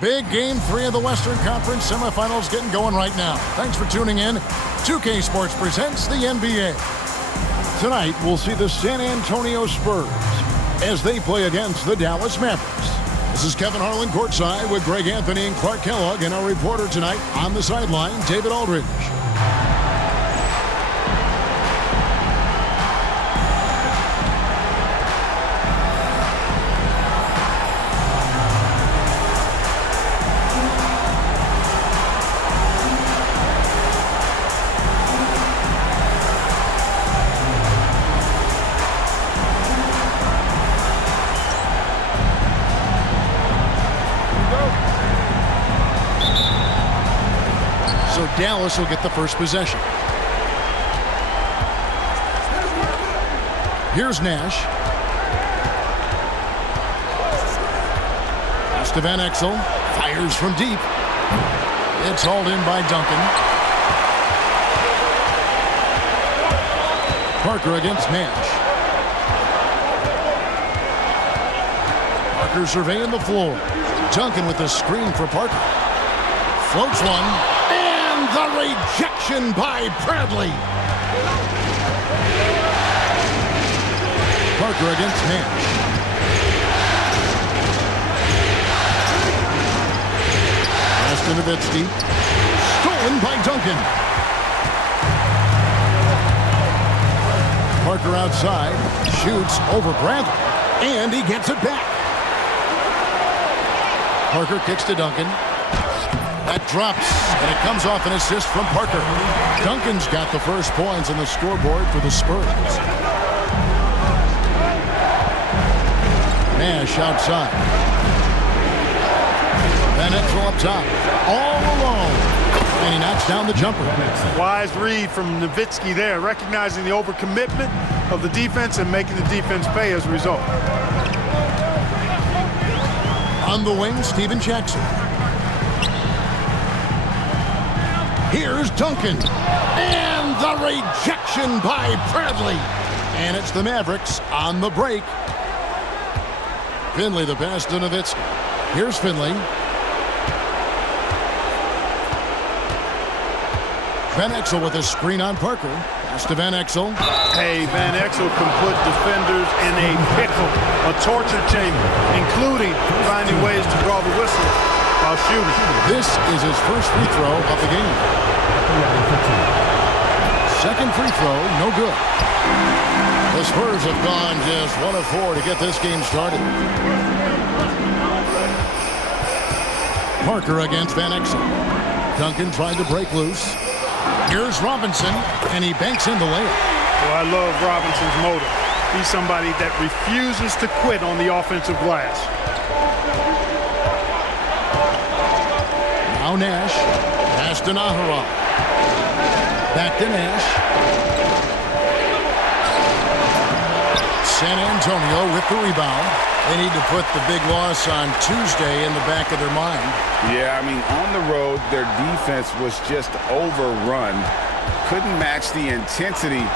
Big Game 3 of the Western Conference semifinals getting going right now. Thanks for tuning in. 2K Sports presents the NBA. Tonight, we'll see the San Antonio Spurs as they play against the Dallas Mavericks. This is Kevin Harlan courtside with Greg Anthony and Clark Kellogg, and our reporter tonight on the sideline, David Aldridge. Dallas will get the first possession. Here's Nash. Van Exel fires from deep. It's hauled in by Duncan. Parker against Nash. Parker surveying the floor. Duncan with the screen for Parker. Floats one. The rejection by Bradley. Parker against Nash. Pass to Nowitzki. Stolen by Duncan. Parker outside. Shoots over Bradley. And he gets it back. Parker kicks to Duncan. That drops, and it comes off an assist from Parker. Duncan's got the first points on the scoreboard for the Spurs. Nash outside. Van Exel up top. All alone. And he knocks down the jumper. Wise read from Nowitzki there, recognizing the overcommitment of the defense and making the defense pay as a result. On the wing, Steven Jackson. Here's Duncan. And the rejection by Bradley. And it's the Mavericks on the break. Finley the pass to Nowitzki. Here's Finley. Van Exel with a screen on Parker. Pass to Van Exel. Hey, Van Exel can put defenders in a pickle, a torture chamber, including finding ways to draw the whistle while shooting. This is his first free throw of the game. Second free throw, no good. The Spurs have gone just 1 of 4 to get this game started. Parker against Van Exel. Duncan trying to break loose. Here's Robinson, and he banks in the layup. Well, I love Robinson's motive. He's somebody that refuses to quit on the offensive glass. Now Nash. Pass to Naharov. Back to Nash. San Antonio with the rebound. They need to put the big loss on Tuesday in the back of their mind. Yeah, I mean, on the road, their defense was just overrun. Couldn't match the intensity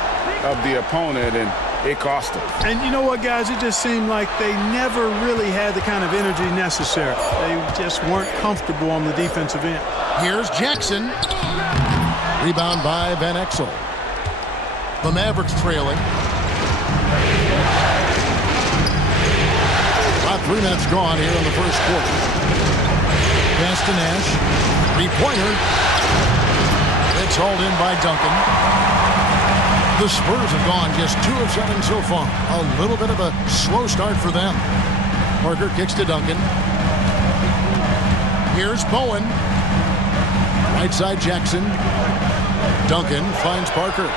of the opponent, and it cost them. And you know what, guys? It just seemed like they never really had the kind of energy necessary. They just weren't comfortable on the defensive end. Here's Jackson. Rebound by Van Exel. The Mavericks trailing. About 3 minutes gone here in the first quarter. Pass to Nash. Three-pointer. It's hauled in by Duncan. The Spurs have gone just 2 of 7 so far. A little bit of a slow start for them. Parker kicks to Duncan. Here's Bowen. Right side Jackson. Duncan finds Parker.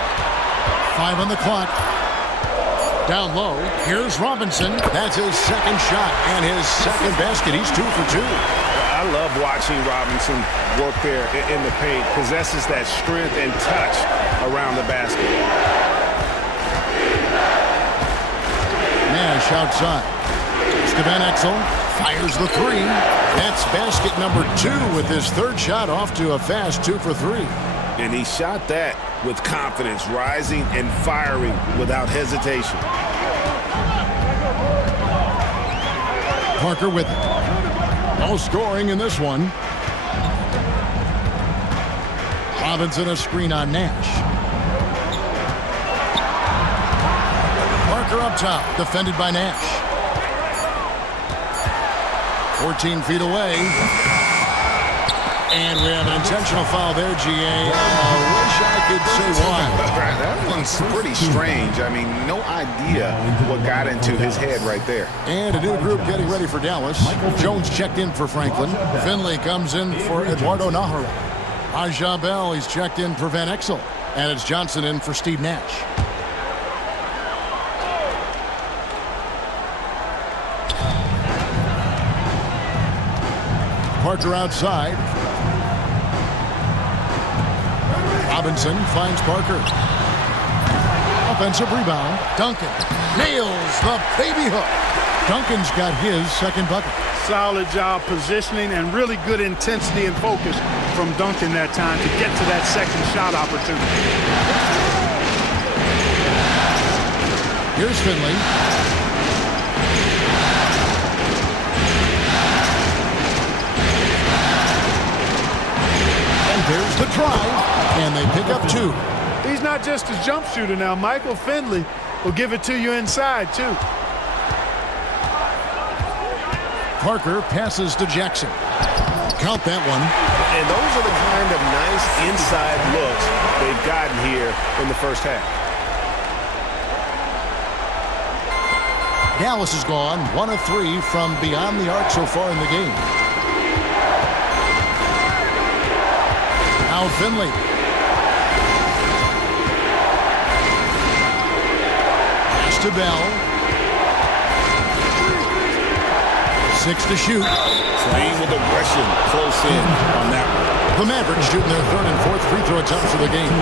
5 on the clock. Down low. Here's Robinson. That's his second shot and his second basket. He's 2 for 2. I love watching Robinson work there in the paint. Possesses that strength and touch around the basket. Nash outside. Van Exel fires the 3. That's basket number 2 with his third shot off to a fast 2 for 3. And he shot that with confidence, rising and firing without hesitation. Parker with it. No scoring in this one. Robinson a screen on Nash. Parker up top, defended by Nash. 14 feet away. And we have an intentional foul there, GA. Wish I could say why. That one's pretty strange. I mean, no idea what got into his head right there. And a new group getting ready for Dallas. Jones checked in for Franklin. Finley comes in for Eduardo Nahara. Aja Bell, he's checked in for Van Exel. And it's Johnson in for Steve Nash. Parker outside. Robinson finds Parker. Offensive rebound. Duncan nails the baby hook. Duncan's got his second bucket. Solid job positioning and really good intensity and focus from Duncan that time to get to that second shot opportunity. Here's Finley. And there's the drive. And they pick up 2. He's not just a jump shooter now. Michael Finley will give it to you inside, too. Parker passes to Jackson. Count that one. And those are the kind of nice inside looks they've gotten here in the first half. Dallas is gone 1 of 3 from beyond the arc so far in the game. Now Finley. Pass to Bell. 6 to shoot. Playing with aggression close in on that one. The Mavericks shooting their 3rd and 4th free throw attempts of the game.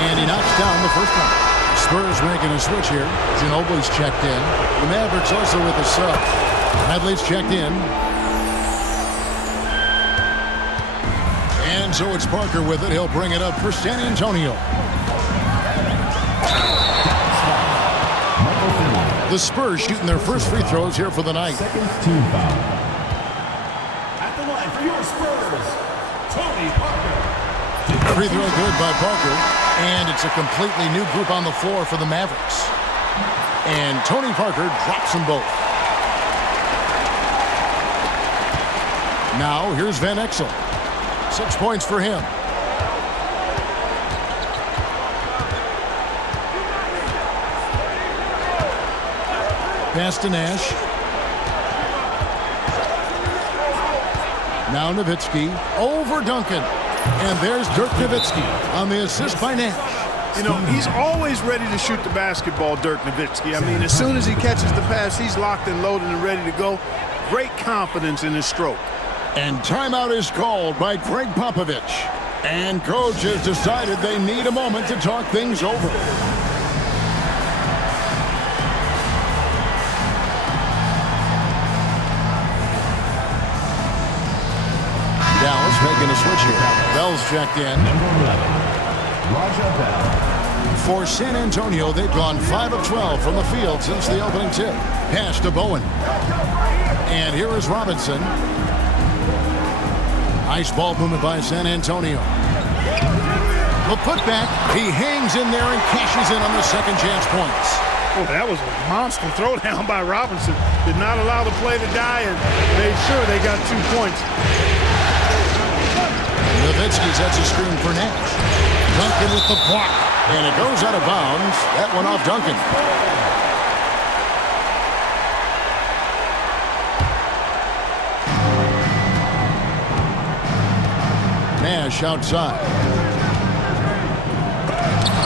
And he knocks down the first one. Spurs making a switch here. Ginobili's checked in. The Mavericks also with a sub. Hadley's checked in. And so it's Parker with it. He'll bring it up for San Antonio. The Spurs shooting their first free throws here for the night. Second team foul. At the line for your Spurs, Tony Parker. Free throw good by Parker. And it's a completely new group on the floor for the Mavericks. And Tony Parker drops them both. Now here's Van Exel. 6 points for him. Pass to Nash. Now Nowitzki over Duncan. And there's Dirk Nowitzki on the assist by Nash. You know, he's always ready to shoot the basketball, Dirk Nowitzki. I mean, as soon as he catches the pass, he's locked and loaded and ready to go. Great confidence in his stroke. And timeout is called by Greg Popovich. And coach has decided they need a moment to talk things over. Dallas making a switch here. Bell's checked in. For San Antonio, they've gone 5 of 12 from the field since the opening tip. Pass to Bowen. And here is Robinson. Nice ball movement by San Antonio. The putback. He hangs in there and cashes in on the second chance points. Oh, that was a monster throwdown by Robinson. Did not allow the play to die and made sure they got 2 points. Nowitzki sets a screen for Nash. Duncan with the block. And it goes out of bounds. That one off Duncan. Nash outside.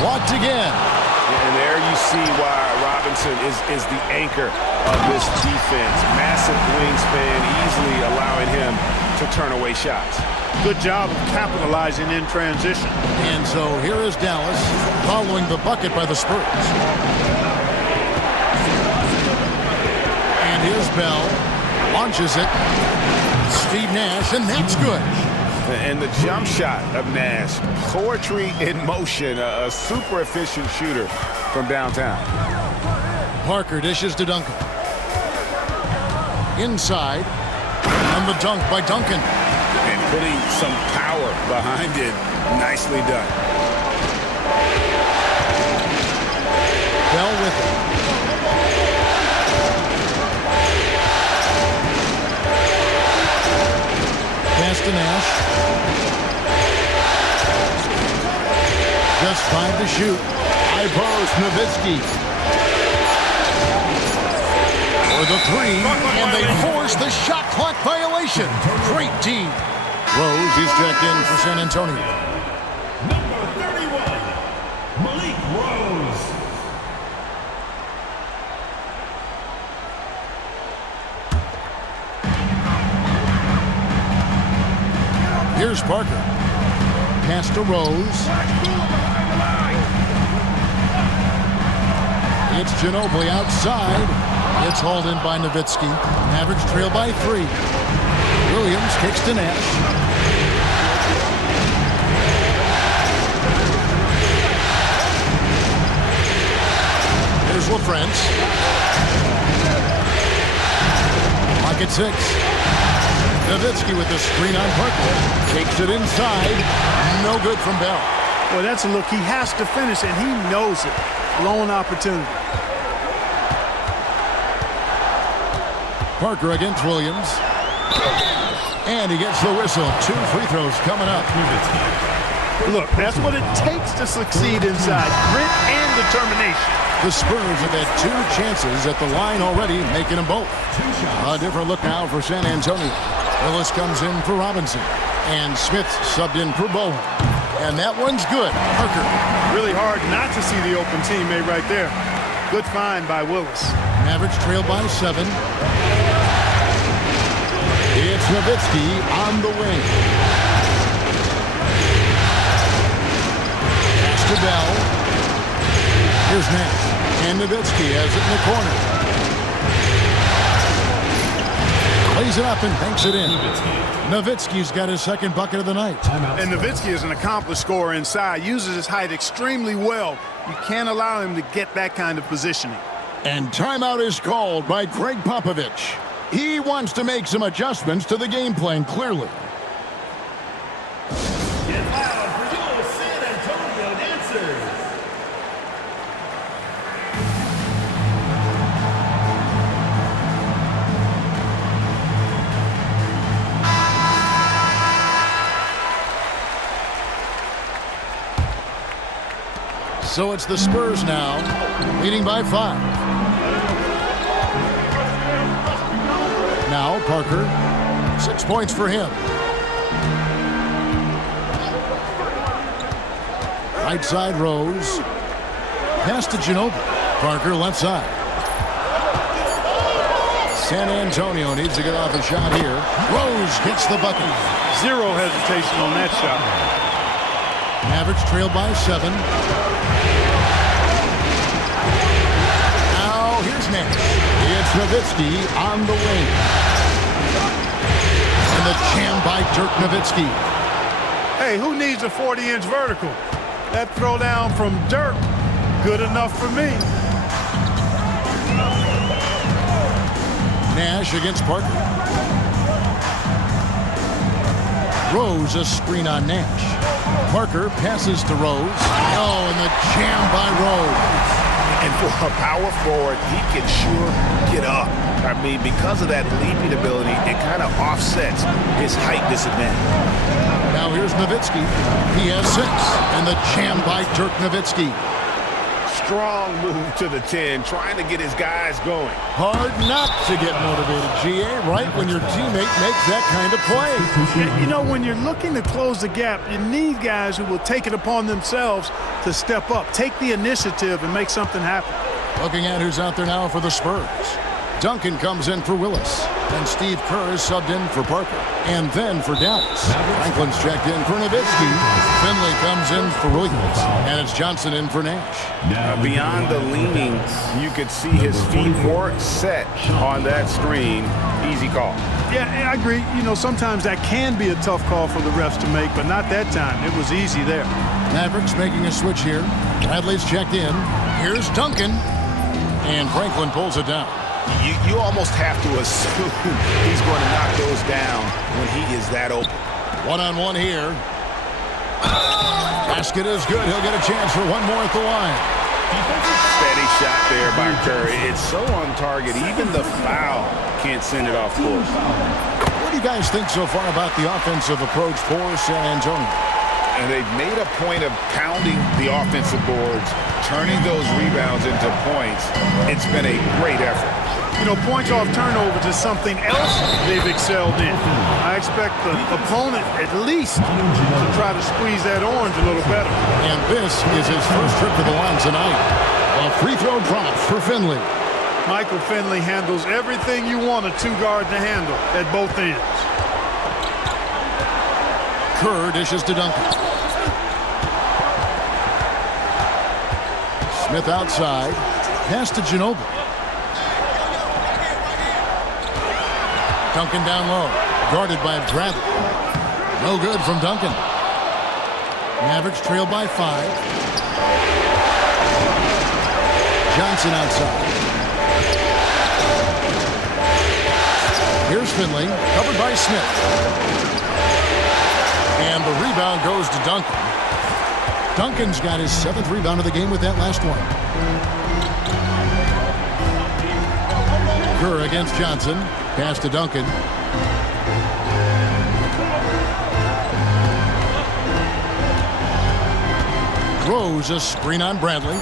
Blocked again. And there you see why Robinson is the anchor of this defense. Massive wingspan, easily allowing him to turn away shots. Good job of capitalizing in transition. And so here is Dallas following the bucket by the Spurs. And here's Bell. Launches it. Steve Nash, and that's good. And the jump shot of Nash. Poetry in motion. A super efficient shooter from downtown. Parker dishes to Duncan. Inside. And the dunk by Duncan. And putting some power behind it. Nicely done. Bell with it. Pass to Nash. Just 5 to shoot. High post, Nowitzki. For the 3, and they force the shot clock violation. Great team. Rose is checked in for San Antonio. Number 31, Malik Rose. Here's Parker. Pass to Rose. It's Ginobili outside. It's hauled in by Nowitzki. Mavericks trail by 3. Williams kicks to Nash. Here's LaFrance. Pocket 6. Nowitzki with the screen on Parker. Takes it inside. No good from Bell. Well, that's a look. He has to finish, and he knows it. Lone opportunity. Parker against Williams. And he gets the whistle. 2 free throws coming up. Look, that's what it takes to succeed inside. Grit and determination. The Spurs have had 2 chances at the line already, making them both. A different look now for San Antonio. Willis comes in for Robinson. And Smith subbed in for Bowen. And that one's good. Parker. Really hard not to see the open teammate right there. Good find by Willis. Mavericks trail by 7. It's Nowitzki on the wing. Pass to Bell. Here's Nash. And Nowitzki has it in the corner. Plays it up and banks it in. Nowitzki's got his second bucket of the night. And Nowitzki is an accomplished scorer inside. Uses his height extremely well. You can't allow him to get that kind of positioning. And timeout is called by Greg Popovich. He wants to make some adjustments to the game plan, clearly. Get loud for your San Antonio dancers. So it's the Spurs now, leading by 5. Now Parker, 6 points for him. Right side Rose. Pass to Ginobili. Parker left side. San Antonio needs to get off a shot here. Rose gets the bucket. Zero hesitation on that shot. Mavericks trail by 7. Now here's Nash. It's Nowitzki on the wing. And the jam by Dirk Nowitzki. Hey, who needs a 40-inch vertical? That throwdown from Dirk, good enough for me. Nash against Parker. Rose a screen on Nash. Parker passes to Rose. Oh, and the jam by Rose. And for a power forward, he can sure get up. I mean, because of that leaping ability, it kind of offsets his height disadvantage. Now here's Nowitzki. He has 6. And the jam by Dirk Nowitzki. Strong move to the 10, trying to get his guys going. Hard not to get motivated, GA, right when your teammate makes that kind of play. You know, when you're looking to close the gap, you need guys who will take it upon themselves to step up, take the initiative, and make something happen. Looking at who's out there now for the Spurs. Duncan comes in for Willis. And Steve Kerr is subbed in for Parker. And then for Dallas. Franklin's checked in for Nowitzki. Finley comes in for Williams. And it's Johnson in for Nash. Beyond the leaning, you could see his feet weren't set on that screen. Easy call. Yeah, I agree. You know, sometimes that can be a tough call for the refs to make, but not that time. It was easy there. Mavericks making a switch here. Bradley's checked in. Here's Duncan. And Franklin pulls it down. You almost have to assume he's going to knock those down when he is that open. One-on-one here. Basket is good. He'll get a chance for one more at the line. Steady shot there by Curry. It's so on target. Even the foul can't send it off course. What do you guys think so far about the offensive approach for San Antonio? And they've made a point of pounding the offensive boards, turning those rebounds into points. It's been a great effort. You know, points off turnovers is something else they've excelled in. I expect the opponent at least to try to squeeze that orange a little better. And this is his first trip to the line tonight. A free throw drops for Finley. Michael Finley handles everything you want a two-guard to handle at both ends. Kerr dishes to Duncan. Smith outside. Pass to Ginobili. Duncan down low. Guarded by Bradley. No good from Duncan. Mavericks trail by 5. Johnson outside. Here's Finley. Covered by Smith. And the rebound goes to Duncan. Duncan's got his 7th rebound of the game with that last one. Kerr against Johnson. Pass to Duncan. Rose a screen on Bradley.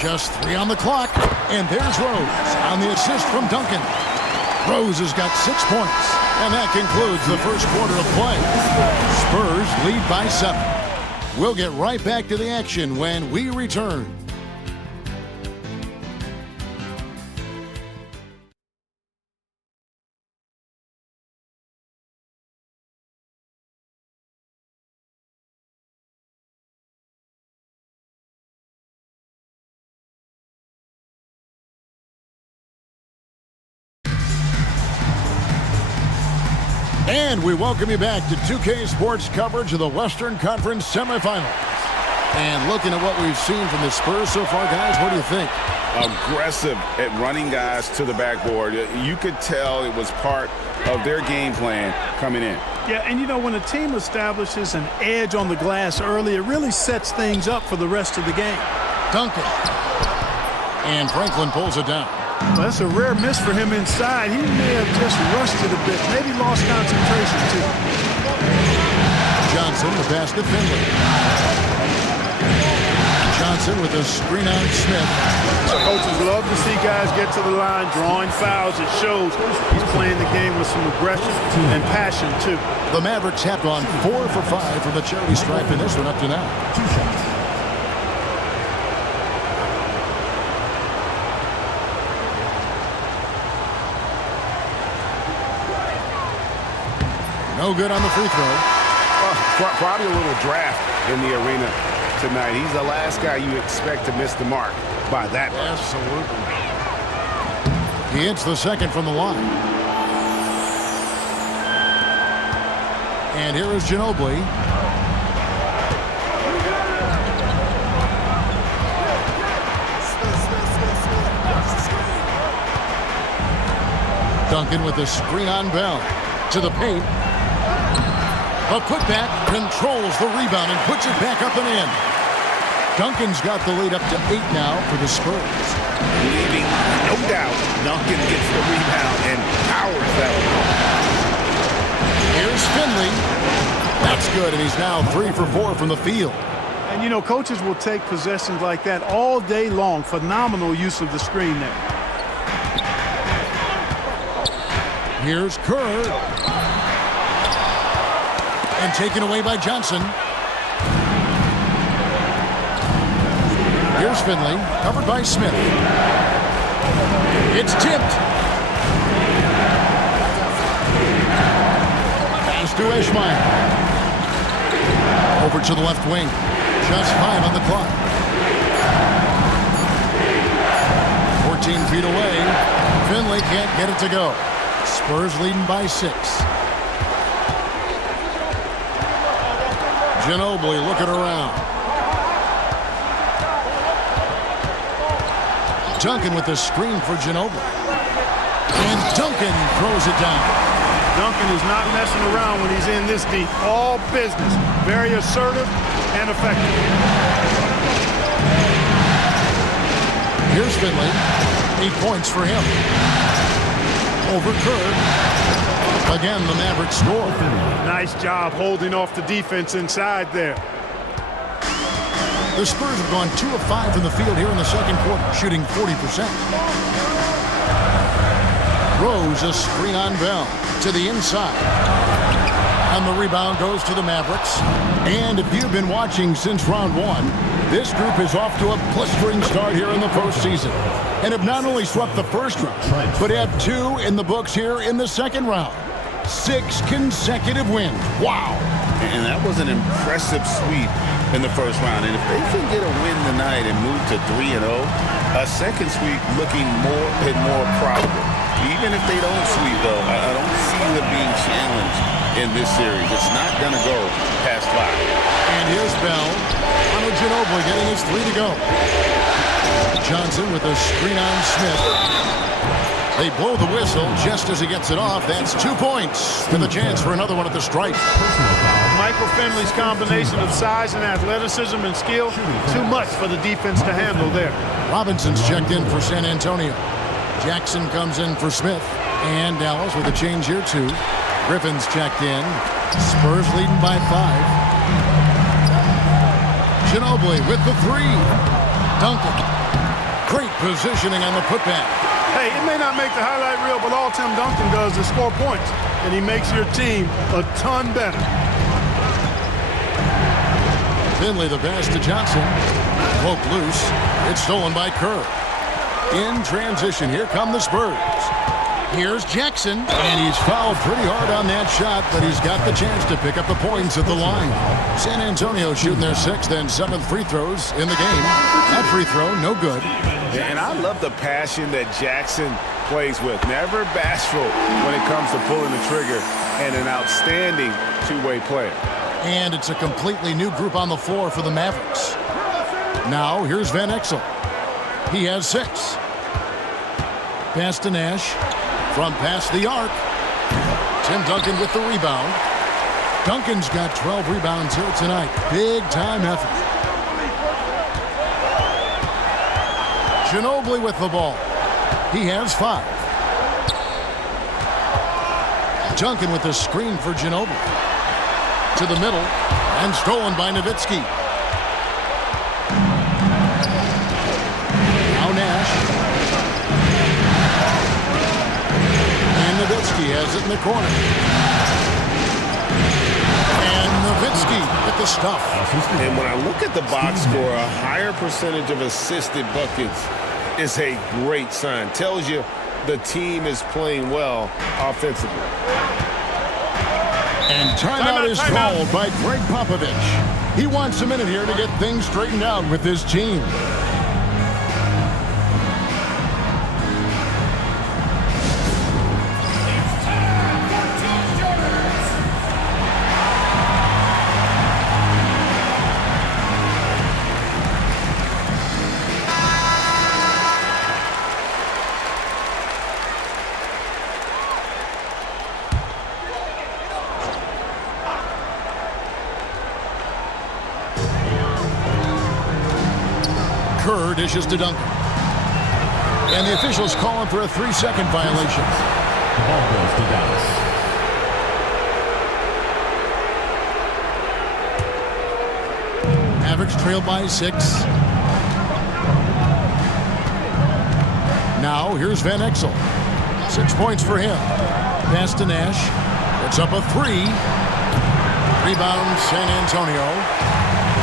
Just 3 on the clock. And there's Rose on the assist from Duncan. Rose has got 6 points. And that concludes the first quarter of play. Spurs lead by 7. We'll get right back to the action when we return. And we welcome you back to 2K Sports coverage of the Western Conference semifinals. And looking at what we've seen from the Spurs so far, guys, what do you think? Aggressive at running guys to the backboard. You could tell it was part of their game plan coming in. Yeah, and you know, when a team establishes an edge on the glass early, it really sets things up for the rest of the game. Duncan. And Franklin pulls it down. Well, that's a rare miss for him inside. He may have just rushed it a bit, maybe lost concentration too. Johnson, the pass to Finley. Johnson with a screen on Smith. Coaches love to see guys get to the line, drawing fouls. It shows he's playing the game with some aggression and passion too. The Mavericks have gone 4 for 5 from the charity stripe in this one up to now. 2 shots. No good on the free throw. Probably a little draft in the arena tonight. He's the last guy you expect to miss the mark by that much. Absolutely. He hits the second from the line. And here is Ginobili. Duncan with the screen on Bell. To the paint. A putback controls the rebound and puts it back up and in. Duncan's got the lead up to 8 now for the Spurs. Leaving, no doubt, Duncan gets the rebound and powers that one. Here's Finley. That's good, and he's now 3 for 4 from the field. And, you know, coaches will take possessions like that all day long. Phenomenal use of the screen there. Here's Kerr. And taken away by Johnson. Here's Finley, covered by Smith. It's tipped. Pass to Ishmael. Over to the left wing. Just 5 on the clock. 14 feet away. Finley can't get it to go. Spurs leading by 6. Ginobili looking around. Duncan with the screen for Ginobili. And Duncan throws it down. Duncan is not messing around when he's in this deep. All business. Very assertive and effective. Here's Finley. 8 points for him. Over Kerr. Again, the Mavericks score. Nice job holding off the defense inside there. The Spurs have gone 2 of 5 from the field here in the second quarter, shooting 40%. Rose, a screen on Bell to the inside. And the rebound goes to the Mavericks. And if you've been watching since round 1, this group is off to a blistering start here in the postseason. And have not only swept the first round, but have 2 in the books here in the second round. 6 consecutive wins. Wow. And that was an impressive sweep in the first round. And if they can get a win tonight and move to 3-0, a second sweep looking more and more probable. Even if they don't sweep, though, I don't see them being challenged in this series. It's not going to go past 5. And here's Bell. On Ginobili getting his 3 to go. Johnson with a screen on Smith. They blow the whistle just as he gets it off. That's 2 points with a chance for another one at the stripe. Michael Finley's combination of size and athleticism and skill, too much for the defense to handle there. Robinson's checked in for San Antonio. Jackson comes in for Smith. And Dallas with a change here too. Griffin's checked in. Spurs leading by 5. Ginobili with the 3. Duncan. Great positioning on the putback. Hey, it may not make the highlight reel, but all Tim Duncan does is score points. And he makes your team a ton better. Finley the pass to Johnson. Poke loose. It's stolen by Kerr. In transition, here come the Spurs. Here's Jackson, and he's fouled pretty hard on that shot, but he's got the chance to pick up the points at the line. San Antonio shooting their 6th and 7th free throws in the game. That free throw, no good. And I love the passion that Jackson plays with. Never bashful when it comes to pulling the trigger, and an outstanding two-way player. And it's a completely new group on the floor for the Mavericks. Now, here's Van Exel. He has 6. Pass to Nash. From past the arc. Tim Duncan with the rebound. Duncan's got 12 rebounds here tonight. Big time effort. Ginobili with the ball. He has 5. Duncan with the screen for Ginobili. To the middle. And stolen by Nowitzki. Now Nash. Nowitzki has it in the corner. And Nowitzki with the stuff. And when I look at the box score, a higher percentage of assisted buckets is a great sign. Tells you the team is playing well offensively. And timeout is called by Greg Popovich. He wants a minute here to get things straightened out with his team. Kerr dishes to Duncan. And the officials calling for a 3-second violation. The ball goes to Dallas. Mavericks trail by 6. Now here's Van Exel. 6 points for him. Pass to Nash. It's up a 3. Rebound San Antonio.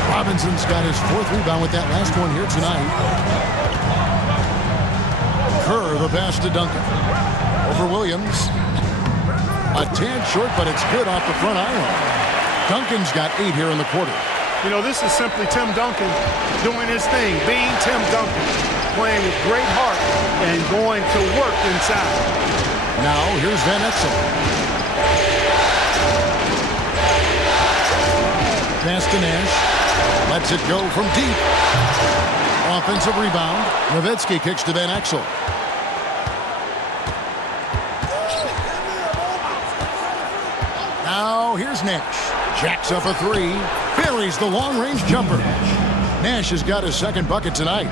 Robinson's got his 4th rebound with that last one here tonight. Kerr the pass to Duncan. Over Williams. A tad short, but it's good off the front iron. Duncan's got 8 here in the quarter. You know, this is simply Tim Duncan doing his thing, being Tim Duncan, playing with great heart and going to work inside. Now here's Van Exel. Pass to Nash. Lets it go from deep. Offensive rebound. Nowitzki kicks to Van Exel. Now here's Nash. Jacks up a three. Buries the long-range jumper. Nash has got his second bucket tonight.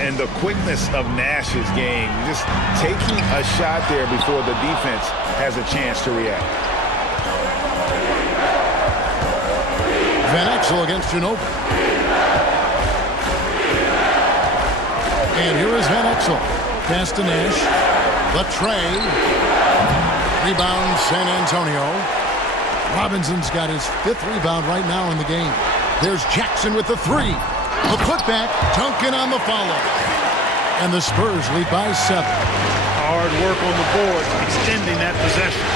And the quickness of Nash's game, just taking a shot there before the defense has a chance to react. Van Exel against Ginobili. And here is Van Exel. Pass to Nash. The tray. Rebound San Antonio. Robinson's got his 5th rebound right now in the game. There's Jackson with the three. The putback. Duncan on the follow. And the Spurs lead by 7. Hard work on the board, extending that possession.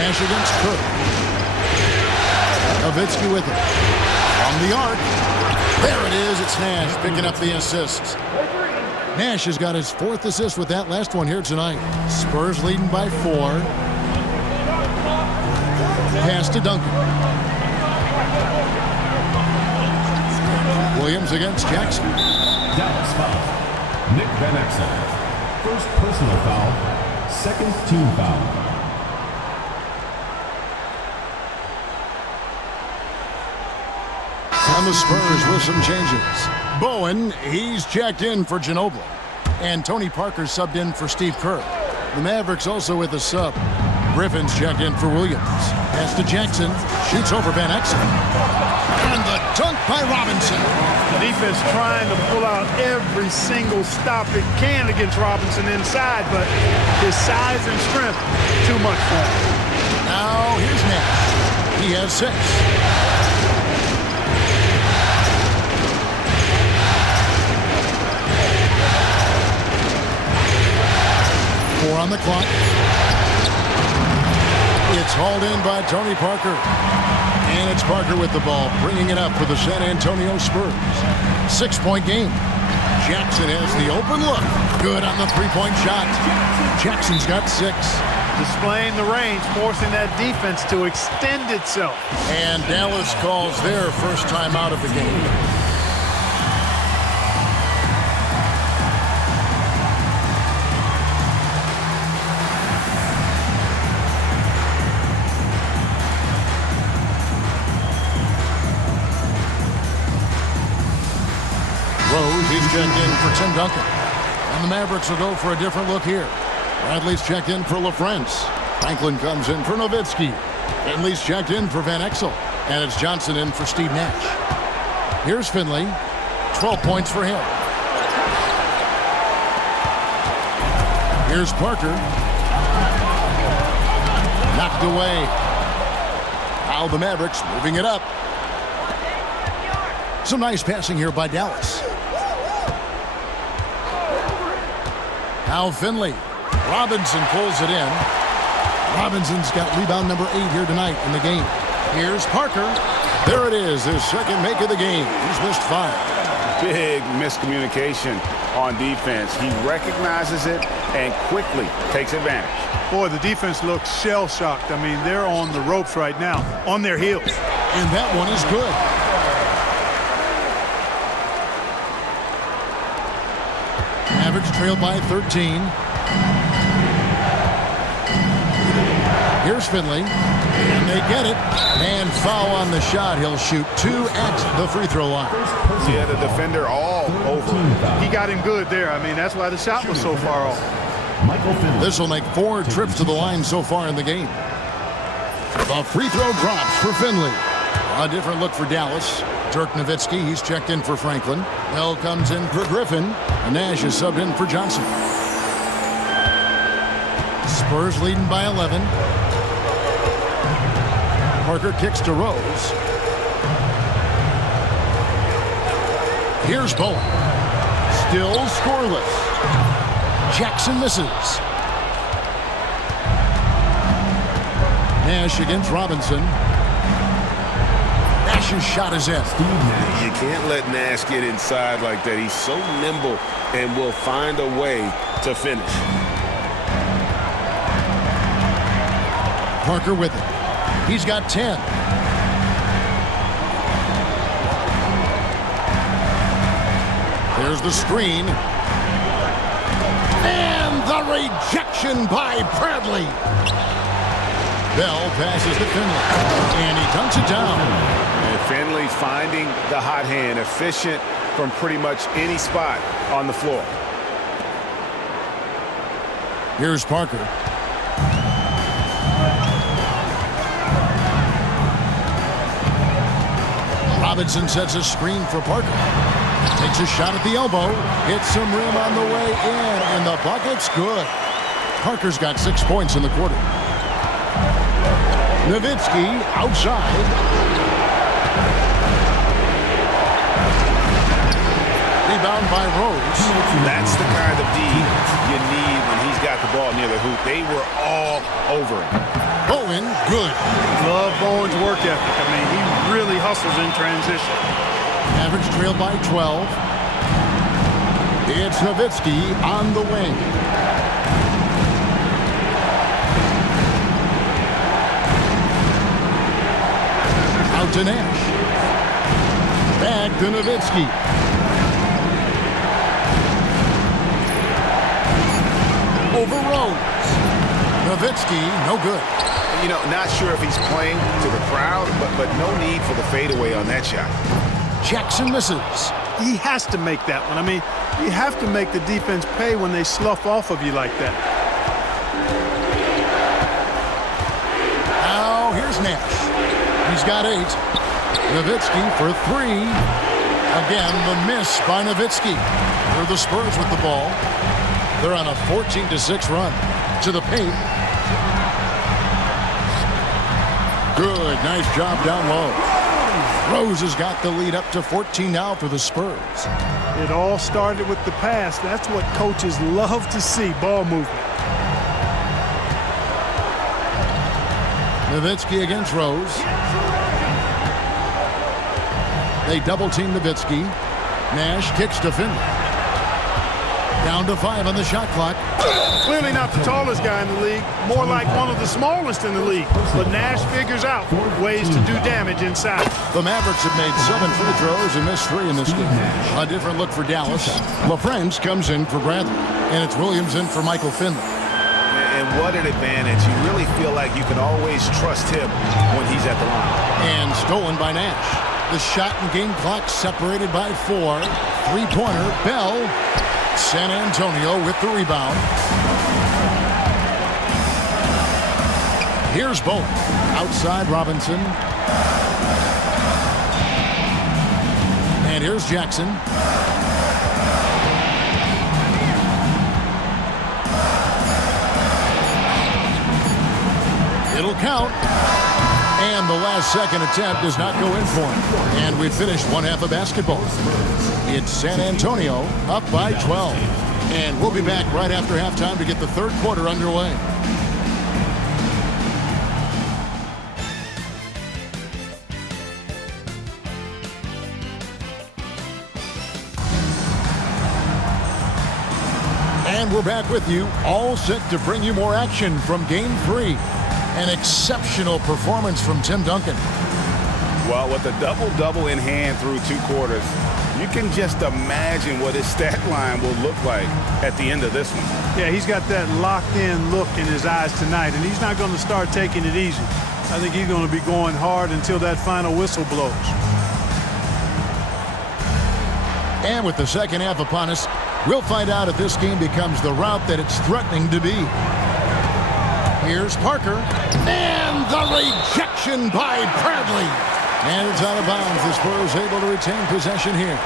Nash against Kirk. Nowitzki with it. From the arc. There it is. It's Nash picking up the assists. Nash has got his 4th assist with that last one here tonight. Spurs leading by 4. Pass to Duncan. Williams against Jackson. Dallas foul. Nick Van Exel. First personal foul. Second team foul. And the Spurs with some changes. Bowen, he's checked in for Ginobili. And Tony Parker subbed in for Steve Kerr. The Mavericks also with a sub. Griffin's checked in for Williams. Pass to Jackson. Shoots over Van Exel. And the dunk by Robinson. The defense trying to pull out every single stop it can against Robinson inside, but his size and strength, too much for him. Now here's Nash. He has 6. On the clock. It's hauled in by Tony Parker. And it's Parker with the ball, bringing it up for the San Antonio Spurs. 6-point game. Jackson has the open look. Good on the 3-point shot. Jackson's got 6. Displaying the range, forcing that defense to extend itself. And Dallas calls their first time out of the game. He's checked in for Tim Duncan. And the Mavericks will go for a different look here. Bradley's checked in for LaFrance. Franklin comes in for Nowitzki. Finley's checked in for Van Exel. And it's Johnson in for Steve Nash. Here's Finley. 12 points for him. Here's Parker. Knocked away. Now the Mavericks moving it up. Some nice passing here by Dallas. Now Finley. Robinson pulls it in. Robinson's got rebound number 8 here tonight in the game. Here's Parker. There it is, his second make of the game. He's missed 5. Big miscommunication on defense. He recognizes it and quickly takes advantage. Boy, the defense looks shell-shocked. I mean, they're on the ropes right now, on their heels. And that one is good. Mavericks trail by 13. Here's Finley. And they get it. And foul on the shot. He'll shoot 2 at the free throw line. Yeah, the defender all over. He got him good there. I mean, that's why the shot was so far off. This will make 4 trips to the line so far in the game. The free throw drops for Finley. A different look for Dallas. Dirk Nowitzki, he's checked in for Franklin. Bell comes in for Griffin. And Nash is subbed in for Johnson. Spurs leading by 11. Parker kicks to Rose. Here's Bowen. Still scoreless. Jackson misses. Nash against Robinson. Nash's shot is in. You can't let Nash get inside like that. He's so nimble and will find a way to finish. Parker with it. He's got 10. Here's the screen. And the rejection by Bradley. Bell passes to Finley. And he dunks it down. And Finley finding the hot hand, efficient from pretty much any spot on the floor. Here's Parker. Robinson sets a screen for Parker. Takes a shot at the elbow. Hits some rim on the way in, and the bucket's good. Parker's got 6 points in the quarter. Nowitzki outside. Rebound by Rose. That's the kind of D you need when he's got the ball near the hoop. They were all over him. Bowen, good. Love Bowen's work ethic. I mean, he really hustles in transition. Mavericks trailed by 12. It's Nowitzki on the wing. Out to Nash. Back to Nowitzki. Over Rose. Nowitzki, no good. You know, not sure if he's playing to the crowd, but no need for the fadeaway on that shot. Jackson misses. He has to make that one. I mean, you have to make the defense pay when they slough off of you like that. Now, here's Nash. He's got 8. Nowitzki for 3. Again, the miss by Nowitzki. They're the Spurs with the ball. They're on a 14-6 run. To the paint. Good, nice job down low. Rose has got the lead up to 14 now for the Spurs. It all started with the pass. That's what coaches love to see, ball movement. Nowitzki against Rose. They double-team Nowitzki. Nash kicks to Finley. Down to 5 on the shot clock. Clearly not the tallest guy in the league, more like one of the smallest in the league. But Nash figures out ways to do damage inside. The Mavericks have made 7 free throws and missed 3 in this game. A different look for Dallas. LaFrance comes in for Bradley. And it's Williams in for Michael Finley. And what an advantage. You really feel like you can always trust him when he's at the line. And stolen by Nash. The shot and game clock separated by 4. Three-pointer, Bell. San Antonio with the rebound. Here's Bowen. Outside Robinson. And here's Jackson. It'll count. And the last second attempt does not go in for him. And we finished one half of basketball. It's San Antonio up by 12. And we'll be back right after halftime to get the third quarter underway. And we're back with you, all set to bring you more action from Game 3. An exceptional performance from Tim Duncan. Well, with a double-double in hand through 2 quarters, you can just imagine what his stat line will look like at the end of this one. Yeah, he's got that locked-in look in his eyes tonight, and he's not going to start taking it easy. I think he's going to be going hard until that final whistle blows. And with the second half upon us, we'll find out if this game becomes the route that it's threatening to be. Here's Parker. And the rejection by Bradley. And it's out of bounds. The Spurs able to retain possession here.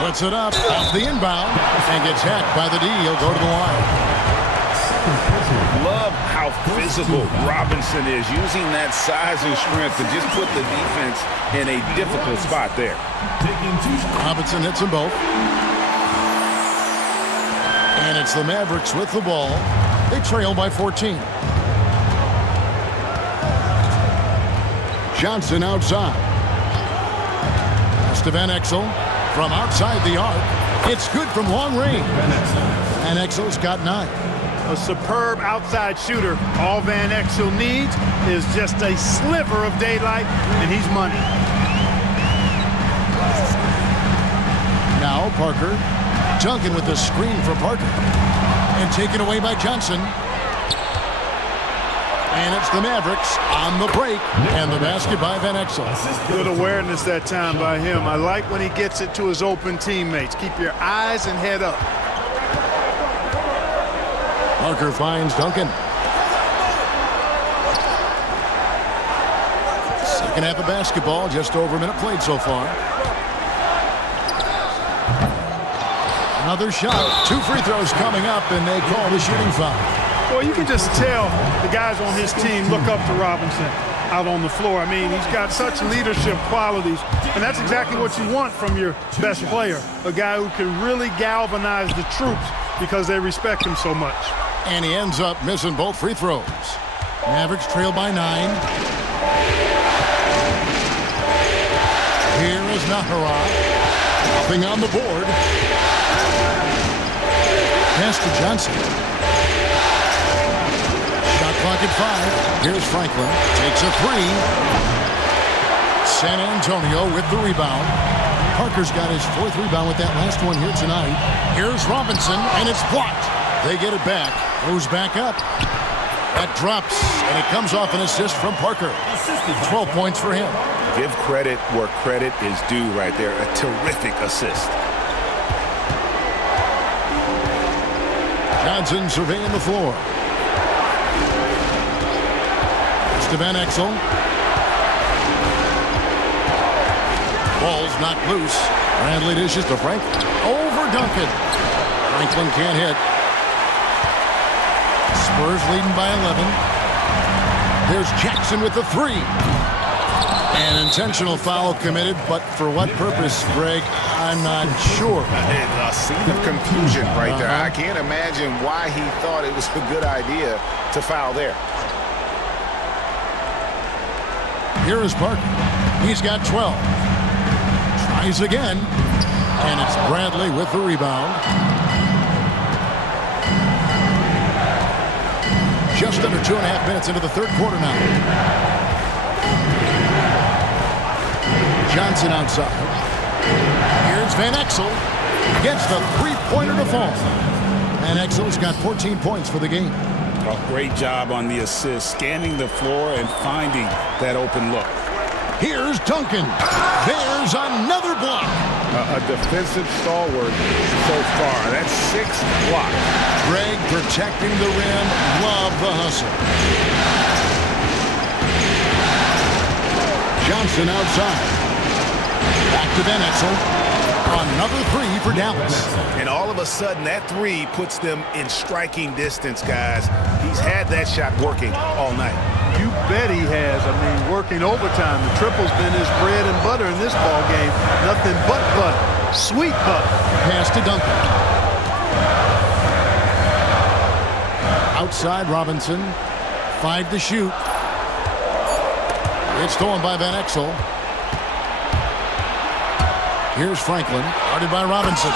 Puts it up off the inbound and gets hacked by the D. He'll go to the line. Love how physical Robinson is, using that size and strength to just put the defense in a difficult spot there. Robinson hits them both. And it's the Mavericks with the ball. They trail by 14. Johnson outside. Pass to Van Exel from outside the arc. It's good from long range. Van Exel's got 9. a superb outside shooter. All Van Exel needs is just a sliver of daylight, and he's money. Now Parker. Duncan with the screen for Parker. And taken away by Johnson. And it's the Mavericks on the break. And the basket by Van Exel. Good awareness that time by him. I like when he gets it to his open teammates. Keep your eyes and head up. Parker finds Duncan. Second half of basketball, just over a minute played so far. Another shot. 2 free throws coming up, and they call the shooting foul. Well, you can just tell the guys on his team look up to Robinson out on the floor. I mean, he's got such leadership qualities, and that's exactly what you want from your best player, a guy who can really galvanize the troops because they respect him so much. And he ends up missing both free throws. Mavericks trail by 9. Here is Nahara. Nothing on the board. Pass to Johnson. Shot clock at 5. Here's Franklin. Takes a 3. San Antonio with the rebound. Parker's got his 4th rebound with that last one here tonight. Here's Robinson, and it's blocked. They get it back. Goes back up. That drops, and it comes off an assist from Parker. 12 points for him. Give credit where credit is due right there. A terrific assist. Johnson surveying the floor. It's to Van Exel. Ball's knocked loose. Bradley dishes to Franklin. Over Duncan. Franklin can't hit. Spurs leading by 11. There's Jackson with the 3. An intentional foul committed, but for what purpose, Greg? I'm not sure. A scene of confusion right there. I can't imagine why he thought it was a good idea to foul there. Here is Parker. He's got 12. Tries again. And it's Bradley with the rebound. Just under 2.5 minutes into the third quarter now. Johnson outside. Here's Van Exel. Gets the 3-pointer to fall. Van Exel's got 14 points for the game. A great job on the assist, scanning the floor and finding that open look. Here's Duncan. There's another block. A defensive stalwart so far. That's 6 blocks. Greg protecting the rim. Love the hustle. Johnson outside. Back to Van Exel. Another 3 for Dallas. And all of a sudden, that 3 puts them in striking distance, guys. He's had that shot working all night. You bet he has. I mean, working overtime. The triple's been his bread and butter in this ball game. Nothing but butter. Sweet butter. Pass to Duncan. Outside Robinson. 5 to shoot. It's stolen by Van Exel. Here's Franklin, guarded by Robinson.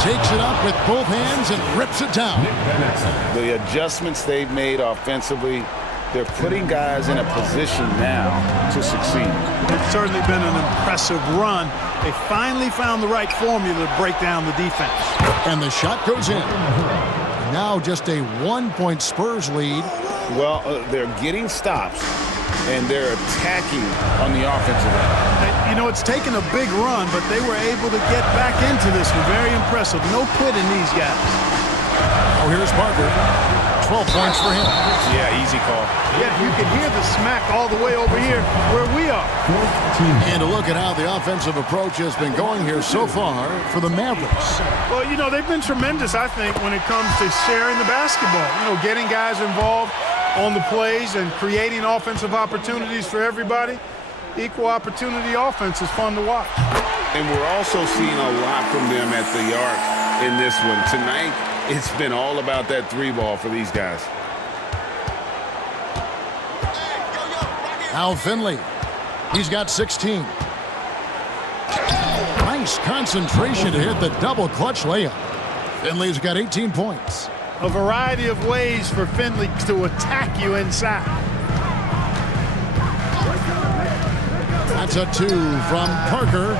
Takes it up with both hands and rips it down. The adjustments they've made offensively, they're putting guys in a position now to succeed. It's certainly been an impressive run. They finally found the right formula to break down the defense. And the shot goes in. Now just a 1-point Spurs lead. Well, they're getting stops, and they're attacking on the offensive end. You know, it's taken a big run, but they were able to get back into this one. Very impressive. No quitting these guys. Oh, here's Parker. 12 points for him. Yeah, easy call. Yeah, you can hear the smack all the way over here where we are. And to look at how the offensive approach has been going here so far for the Mavericks. Well, you know, they've been tremendous, I think, when it comes to sharing the basketball. You know, getting guys involved on the plays and creating offensive opportunities for everybody. Equal opportunity offense is fun to watch. And we're also seeing a lot from them at the arc in this one. Tonight, it's been all about that 3-ball for these guys. Al Finley. He's got 16. Nice concentration to hit the double clutch layup. Finley's got 18 points. A variety of ways for Finley to attack you inside. That's a 2 from Parker.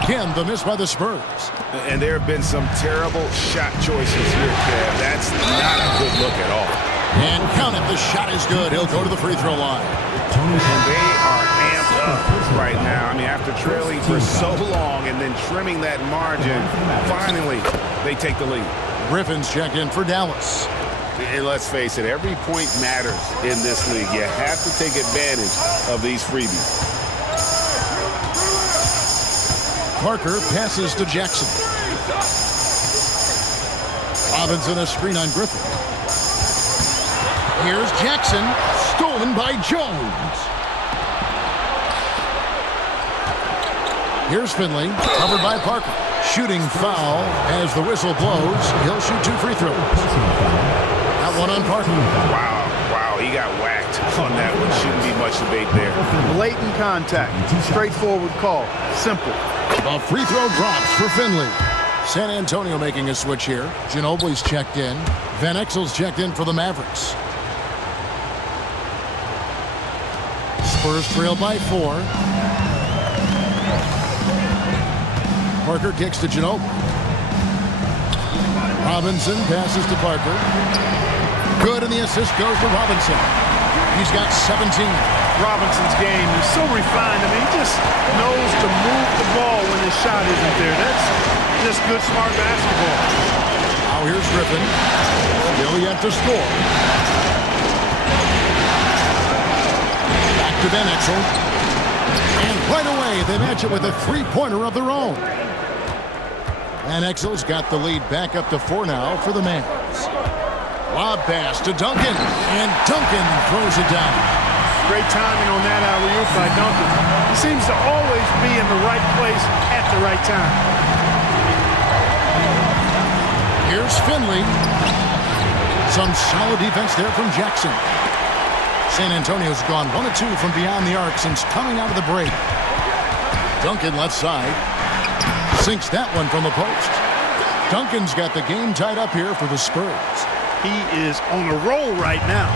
Again, the miss by the Spurs. And there have been some terrible shot choices here, Kev. That's not a good look at all. And count it, the shot is good. He'll go to the free throw line. And they are amped up right now. I mean, after trailing for so long and then trimming that margin, finally they take the lead. Griffin's checked in for Dallas. And let's face it, every point matters in this league. You have to take advantage of these freebies. Parker passes to Jackson. Robinson a screen on Griffin. Here's Jackson, stolen by Jones. Here's Finley, covered by Parker. Shooting foul as the whistle blows. He'll shoot 2 free throws. That one on Parker. Wow, he got whacked on that one. Shouldn't be much debate there. Blatant contact. Straightforward call. Simple. A free throw drops for Finley. San Antonio making a switch here. Ginobili's checked in. Van Exel's checked in for the Mavericks. Spurs trail by 4. Parker kicks to Ginobili. Robinson passes to Parker. Good, and the assist goes to Robinson. He's got 17. Robinson's game is so refined. I mean, he just knows to move the ball when his shot isn't there. That's just good, smart basketball. Now here's Griffin. Still yet to score. Back to Van Exel. And right away, they match it with a three-pointer of their own. Van Exel's got the lead back up to 4 now for the Mavs. Lob pass to Duncan, and Duncan throws it down. Great timing on that alley-oop by Duncan. He seems to always be in the right place at the right time. Here's Finley. Some solid defense there from Jackson. San Antonio's gone 1 of 2 from beyond the arc since coming out of the break. Duncan left side. Sinks that one from the post. Duncan's got the game tied up here for the Spurs. He is on a roll right now.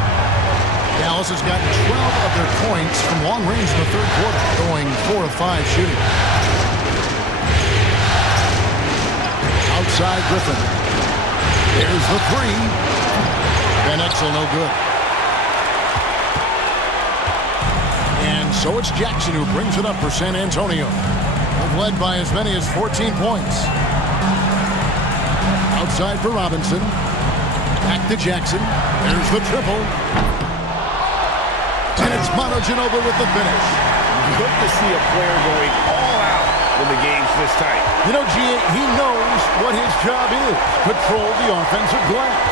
Dallas has gotten 12 of their points from long range in the third quarter, going 4 of 5 shooting. Outside Griffin. There's the 3. Van Exel no good. And so it's Jackson who brings it up for San Antonio. They've led by as many as 14 points. Outside for Robinson. Back to Jackson. There's the triple. And it's Manu Ginobili with the finish. Good to see a player going all out when the game's this tight. You know, he knows what his job is. Control the offensive glass.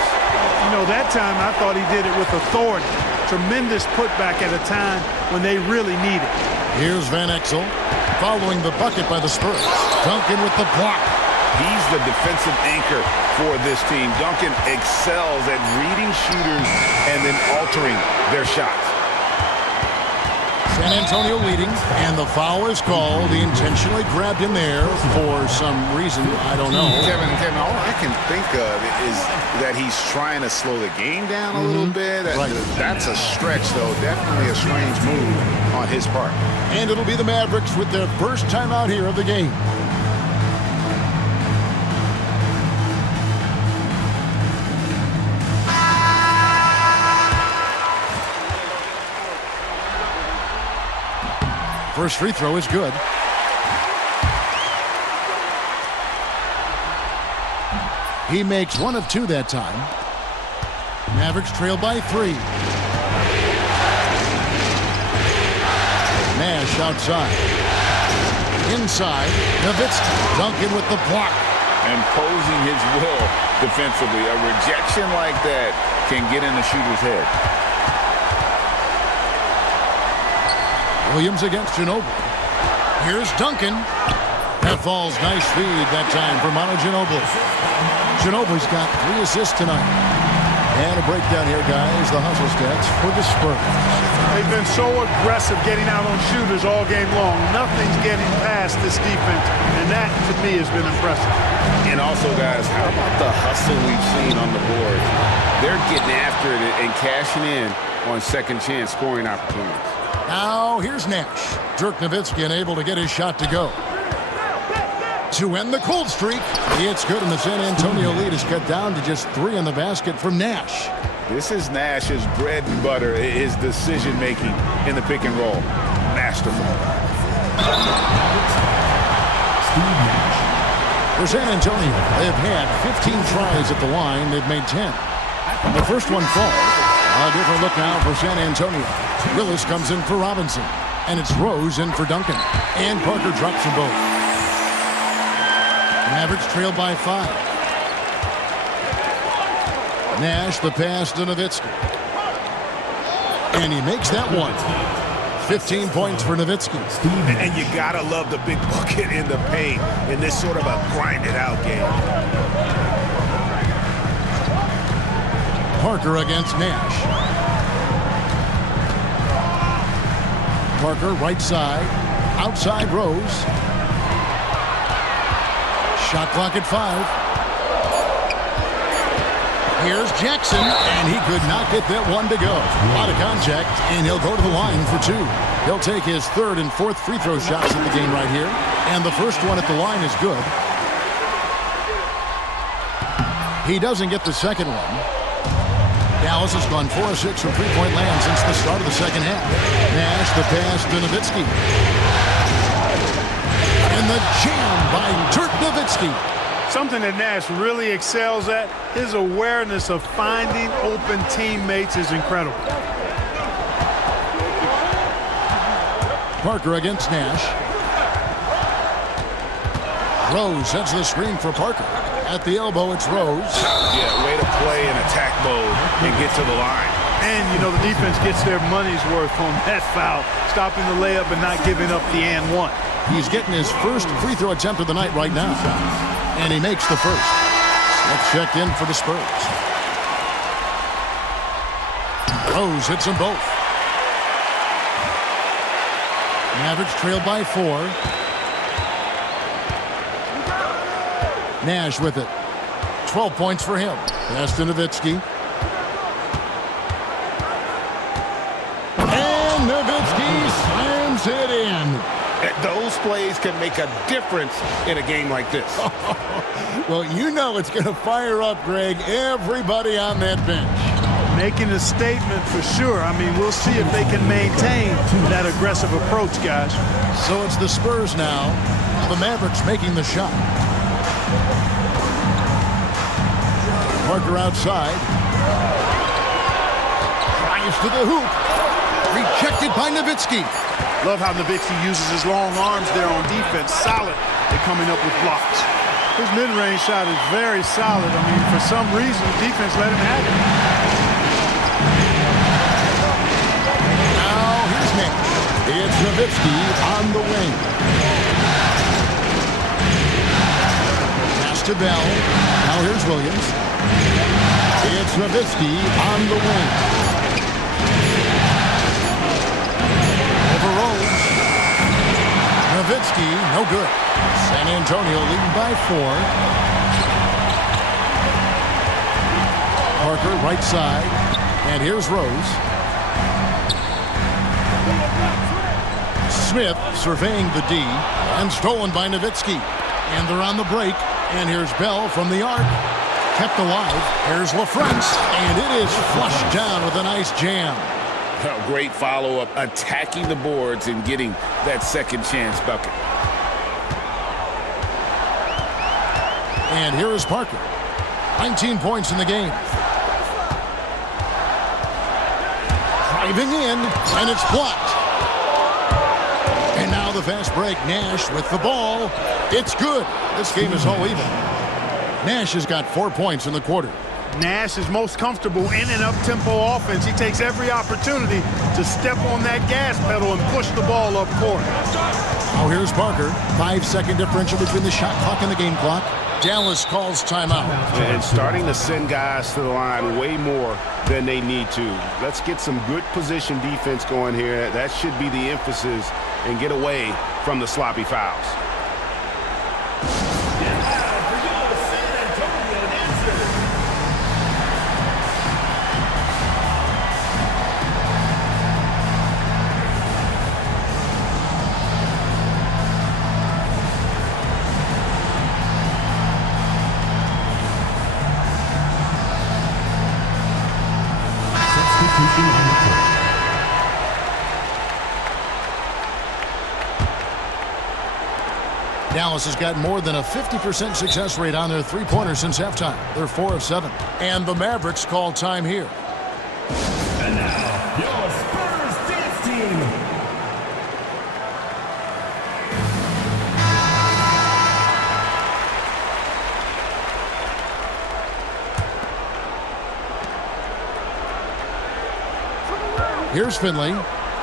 You know, that time I thought he did it with authority. Tremendous putback at a time when they really need it. Here's Van Exel following the bucket by the Spurs. Duncan with the block. He's the defensive anchor for this team. Duncan excels at reading shooters and then altering their shots. San Antonio leading, and the foul is called. He intentionally grabbed him there for some reason. I don't know. Kevin, all I can think of is that he's trying to slow the game down a little bit. Right. That's a stretch, though. Definitely a strange move on his part. And it'll be the Mavericks with their first time out here of the game. First free throw is good. He makes 1 of 2 that time. Mavericks trail by 3. Nash outside. Inside, Nowitzki. Duncan with the block. Imposing his will defensively. A rejection like that can get in the shooter's head. Williams against Ginobili. Here's Duncan. That falls. Nice feed that time for Manu Ginobili. Ginobili's got 3 assists tonight. And a breakdown here, guys. The hustle stats for the Spurs. They've been so aggressive getting out on shooters all game long. Nothing's getting past this defense, and that, to me, has been impressive. And also, guys, how about the hustle we've seen on the board? They're getting after it and cashing in on second chance scoring opportunities. Now, here's Nash. Dirk Nowitzki unable to get his shot to go. To end the cold streak, it's good, and the San Antonio lead is cut down to just 3 in the basket from Nash. This is Nash's bread and butter, his decision-making in the pick and roll. Masterful. For San Antonio, they've had 15 tries at the line. They've made 10. The first one falls. A different look now for San Antonio. Willis comes in for Robinson. And it's Rose in for Duncan. And Parker drops them both. Mavericks trail by 5. Nash, the pass to Nowitzki. And he makes that one. 15 points for Nowitzki. And you gotta love the big bucket in the paint in this sort of a grinded-out game. Parker against Nash. Parker right side. Outside Rose. Shot clock at 5. Here's Jackson, and he could not get that one to go. A lot of contact, and he'll go to the line for 2. He'll take his 3rd and 4th free throw shots in the game right here. And the first one at the line is good. He doesn't get the second one. Dallas has gone 4 of 6 from three-point land since the start of the second half. Nash, the pass to Nowitzki. And the jam by Dirk Nowitzki. Something that Nash really excels at, his awareness of finding open teammates is incredible. Parker against Nash. Rose sets the screen for Parker. At the elbow, it's Rose. Yeah, way to play in attack mode and get to the line. And, you know, the defense gets their money's worth on that foul, stopping the layup and not giving up the and one. He's getting his first free throw attempt of the night right now. And he makes the first. Smith checked in for the Spurs. Rose hits them both. Mavericks trail by 4. Nash with it. 12 points for him. Pass to Nowitzki. And Nowitzki slams it in. Those plays can make a difference in a game like this. Well, you know it's going to fire up, Greg, everybody on that bench. Making a statement for sure. I mean, we'll see if they can maintain that aggressive approach, guys. So it's the Spurs now. The Mavericks making the shot. Parker outside. Drives to the hoop. Rejected by Nowitzki. Love how Nowitzki uses his long arms there on defense. Solid at coming up with blocks. His mid-range shot is very solid. I mean, for some reason, defense let him have it. Now, here's Nash. It's Nowitzki on the wing. Pass to Bell. Now here's Williams. It's Nowitzki on the wing. Over Rose. Nowitzki, no good. San Antonio leading by 4. Parker right side. And here's Rose. Smith surveying the D. And stolen by Nowitzki. And they're on the break. And here's Bell from the arc. Kept alive. Here's LaFrance. And it is flushed down with a nice jam. Great follow-up, attacking the boards and getting that second chance bucket. And here is Parker. 19 points in the game. Driving in, and it's blocked. And now the fast break. Nash with the ball. It's good. This game is all even. Nash has got 4 points in the quarter. Nash is most comfortable in an up-tempo offense. He takes every opportunity to step on that gas pedal and push the ball up court. Now here's Parker. 5-second differential between the shot clock and the game clock. Dallas calls timeout. And starting to send guys to the line way more than they need to. Let's get some good position defense going here. That should be the emphasis, and get away from the sloppy fouls. Dallas has got more than a 50% success rate on their three-pointers since halftime. They're 4 of 7. And the Mavericks call time here. And now, your Spurs dance team. Here's Finley.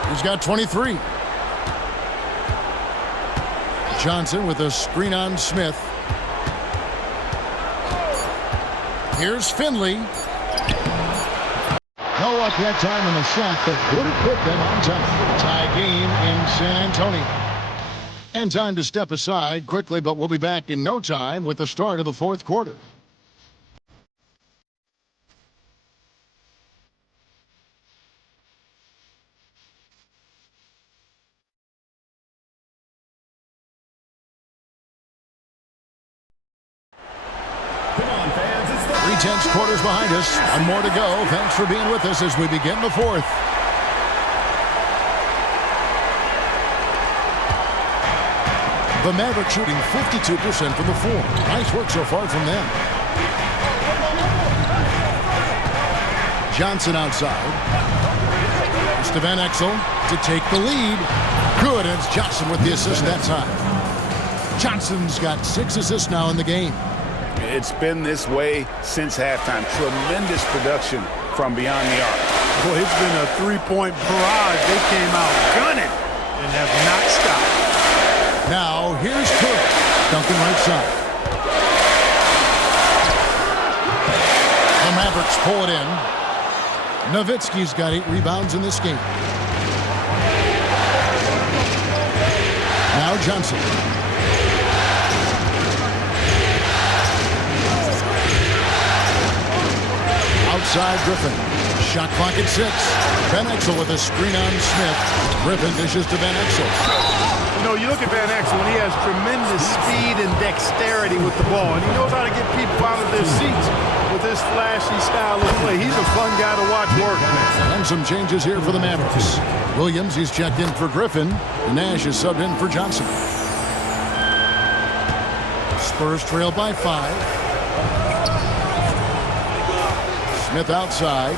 He's got 23. Johnson with a screen on Smith. Here's Finley. No luck that time in the shot that would have put them on top. Tie game in San Antonio. And time to step aside quickly, but we'll be back in no time with the start of the fourth quarter. Tense quarters behind us. One more to go. Thanks for being with us as we begin the fourth. The Mavericks shooting 52% from the floor. Nice work so far from them. Johnson outside. It's to Van Exel to take the lead. Good, and it's Johnson with the assist that time. Johnson's got 6 assists now in the game. It's been this way since halftime. Tremendous production from beyond the arc. Boy, it's been a three-point barrage. They came out gunning and have not stopped. Now, here's Kerr. Duncan right side. The Mavericks pull it in. Nowitzki's got 8 rebounds in this game. Now Johnson. Outside Griffin. Shot clock at 6. Van Exel with a screen on Smith. Griffin dishes to Van Exel. You know, you look at Van Exel, and he has tremendous speed and dexterity with the ball, and he knows how to get people out of their seats with his flashy style of play. He's a fun guy to watch work. And some changes here for the Mavericks. Williams, he's checked in for Griffin. Nash is subbed in for Johnson. Spurs trail by 5. Smith outside.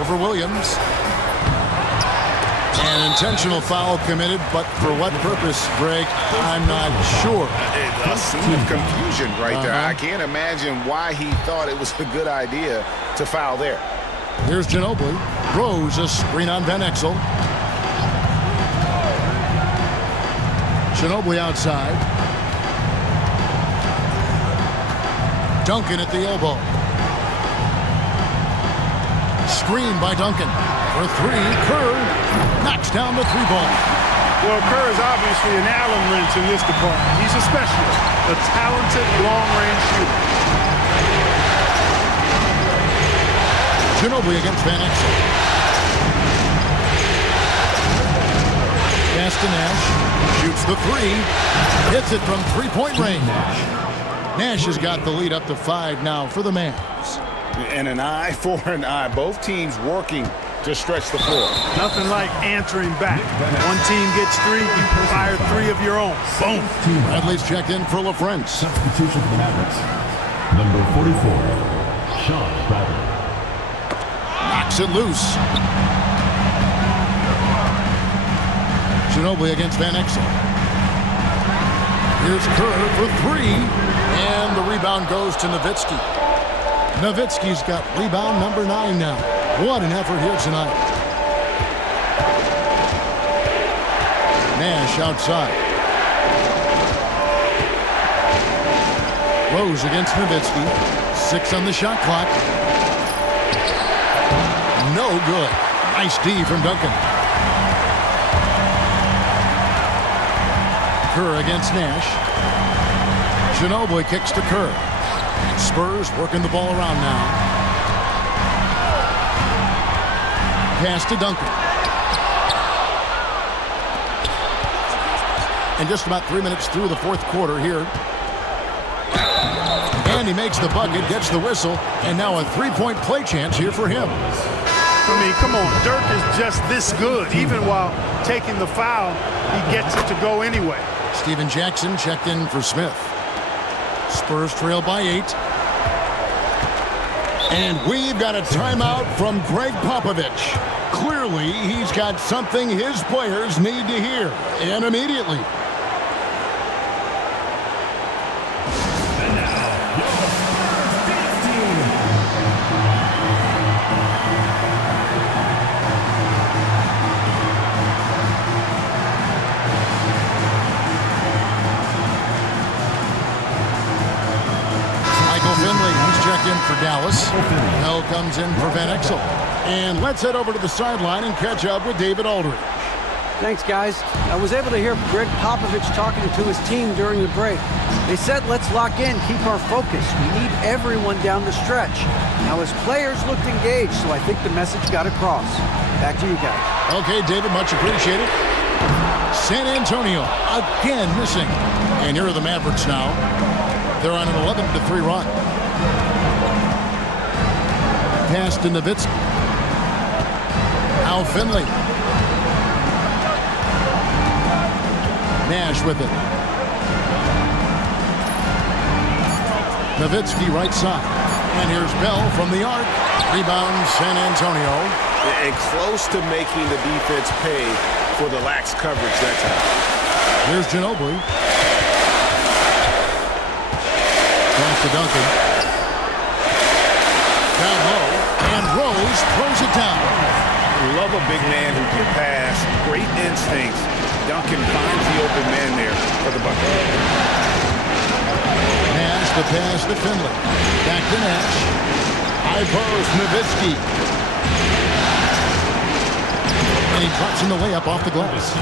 Over Williams. An intentional foul committed, but for what purpose, Greg, I'm not sure. A scene of confusion right there. I can't imagine why he thought it was a good idea to foul there. Here's Ginobili. Rose, a screen on Van Exel. Ginobili outside. Duncan at the elbow. Screen by Duncan. For 3, Kerr knocks down the 3-ball. Well, Kerr is obviously an Allen wrench in this department. He's a specialist, a talented long-range shooter. Ginobili against Van Exel. Pass to Nash. Shoots the 3. Hits it from 3-point range. Nash has got the lead up to 5 now for the Mavs. And an eye for an eye. Both teams working to stretch the floor. Nothing like answering back. One team gets 3, you fire 3 of your own. Boom. Bradley's checked in for LaFrance. Substitution for the Mavericks. Number 44, Sean Bradley. Knocks it loose. Ginobili against Van Exel. Here's Kerr for 3. And the rebound goes to Nowitzki. Nowitzki's got rebound number 9 now. What an effort here tonight. Nash outside. Rose against Nowitzki. 6 on the shot clock. No good. Nice D from Duncan. Kerr against Nash. Ginobili kicks to Kerr. Spurs working the ball around now. Pass to Duncan. And just about 3 minutes through the fourth quarter here. And he makes the bucket, gets the whistle, and now a three-point play chance here for him. I mean, come on, Dirk is just this good. Even while taking the foul, he gets it to go anyway. Steven Jackson checked in for Smith. Spurs trail by 8. And we've got a timeout from Greg Popovich. Clearly, he's got something his players need to hear, and immediately. In for Dallas. Bell comes in for Van Exel. And let's head over to the sideline and catch up with David Aldridge. Thanks, guys. I was able to hear Greg Popovich talking to his team during the break. They said, let's lock in, keep our focus. We need everyone down the stretch. Now, his players looked engaged, so I think the message got across. Back to you guys. Okay, David, much appreciated. San Antonio again missing. And here are the Mavericks now. They're on an 11-3 run. Pass to Nowitzki. Now Finley. Nash with it. Nowitzki right side. And here's Bell from the arc. Rebound San Antonio. And close to making the defense pay for the lax coverage that time. Here's Ginobili. Pass to Duncan. Down low, and Rose throws it down. Love a big man who can pass. Great instincts. Duncan finds the open man there for the bucket. Nash, the pass to Finley. Back to Nash. High post, Nowitzki. And he drops in the layup off the glass.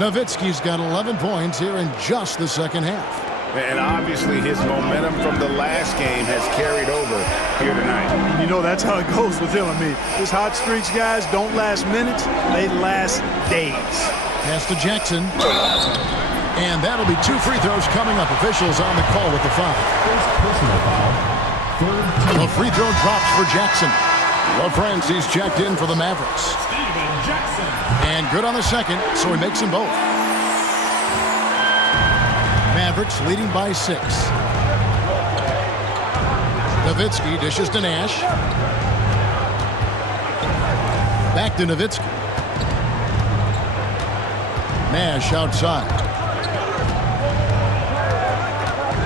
Nowitzki's got 11 points here in just the second half. And obviously his momentum from the last game has carried over here tonight. And you know, that's how it goes with him. I mean, his hot streaks, guys, don't last minutes. They last days. Pass to Jackson. And that'll be 2 free throws coming up. Officials on the call with the foul. The free throw drops for Jackson. LaFrance, he's checked in for the Mavericks. And good on the second, so he makes them both. Mavericks leading by 6. Nowitzki dishes to Nash. Back to Nowitzki. Nash outside.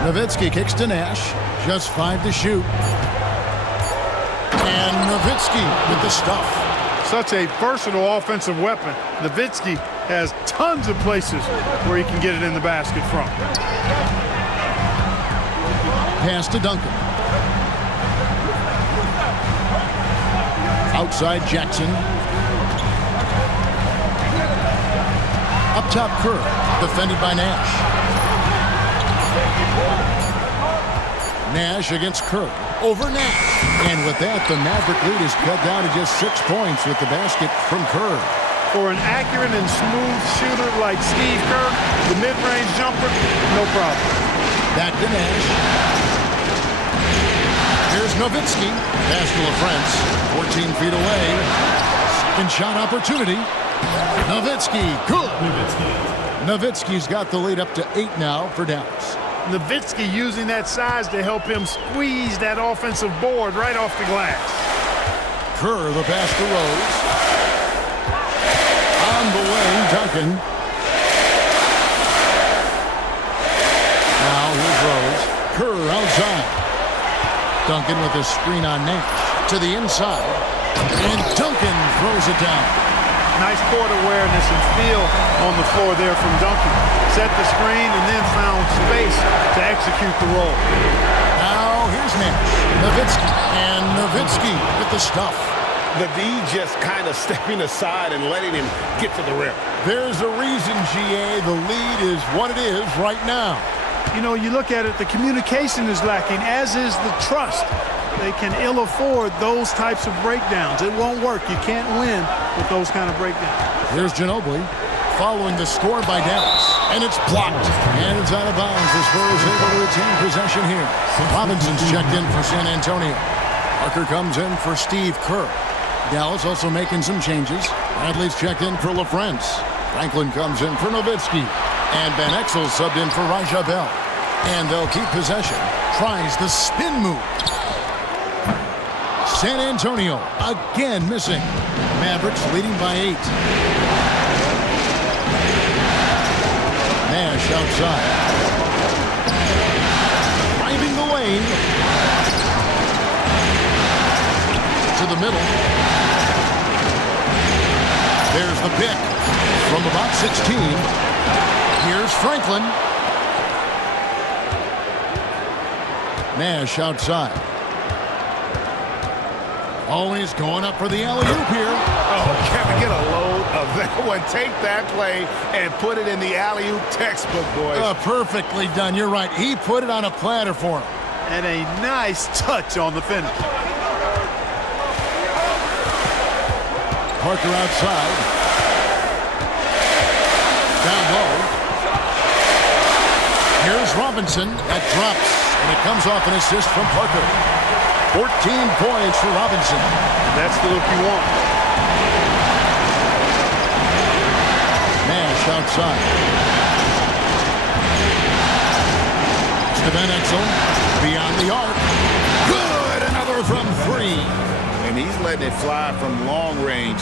Nowitzki kicks to Nash. Just 5 to shoot. And Nowitzki with the stuff. Such a versatile offensive weapon. Nowitzki has tons of places where he can get it in the basket from. Pass to Duncan. Outside Jackson. Up top Kerr. Defended by Nash. Nash against Kerr. Over Nash. And with that, the Maverick lead is cut down to just 6 points with the basket from Kerr. For an accurate and smooth shooter like Steve Kerr, the mid-range jumper, no problem. Back to Nash. Here's Nowitzki. Pass to LaFrance. 14 feet away. Second shot opportunity. Nowitzki. Good. Nowitzki's got the lead up to 8 now for Dallas. Nowitzki using that size to help him squeeze that offensive board right off the glass. Kerr, the pass to Rose. On the way, Duncan. Now here's Rose. Kerr outside. Duncan with a screen on Nash. To the inside. And Duncan throws it down. Nice court awareness and feel on the floor there from Duncan. Set the screen and then found space to execute the roll. Now here's Nash. Nowitzki. And Nowitzki with the stuff. The D just kind of stepping aside and letting him get to the rim. There's a reason, GA, the lead is what it is right now. You know, you look at it, the communication is lacking, as is the trust. They can ill afford those types of breakdowns. It won't work. You can't win with those kind of breakdowns. Here's Ginobili following the score by Dallas. And it's blocked. And it's out of bounds. The Spurs able to retain possession here. Robinson's checked in for San Antonio. Parker comes in for Steve Kerr. Dallas also making some changes. Bradley's checked in for LaFrance. Franklin comes in for Nowitzki. And Van Exel subbed in for Raja Bell. And they'll keep possession. Tries the spin move. San Antonio again missing. Mavericks leading by 8. Nash outside. Driving the lane. To the middle. There's the pick from about 16. Here's Franklin. Nash outside. Always going up for the alley-oop here. Oh, can we get a load of that one? Take that play and put it in the alley-oop textbook, boys. Perfectly done. You're right. He put it on a platter for him. And a nice touch on the finish. Parker outside. Down low. Here's Robinson. That drops, and it comes off an assist from Parker. 14 points for Robinson. That's the look you want. Nash outside. To Van Exel. Beyond the arc. Good! Another from 3. And he's letting it fly from long range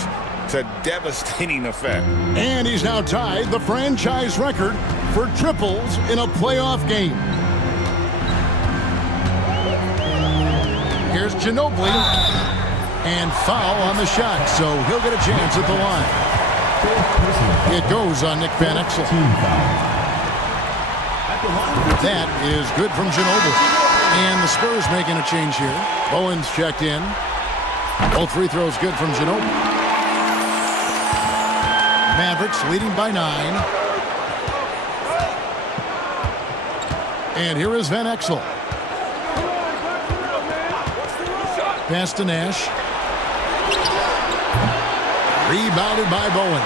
to devastating effect. And he's now tied the franchise record for triples in a playoff game. Here's Ginobili. And foul on the shot, so he'll get a chance at the line. It goes on Nick Van Exel. That is good from Ginobili. And the Spurs making a change here. Bowen's checked in. Both free throws good from Ginobili. Mavericks leading by 9. And here is Van Exel. Pass to Nash. Rebounded by Bowen.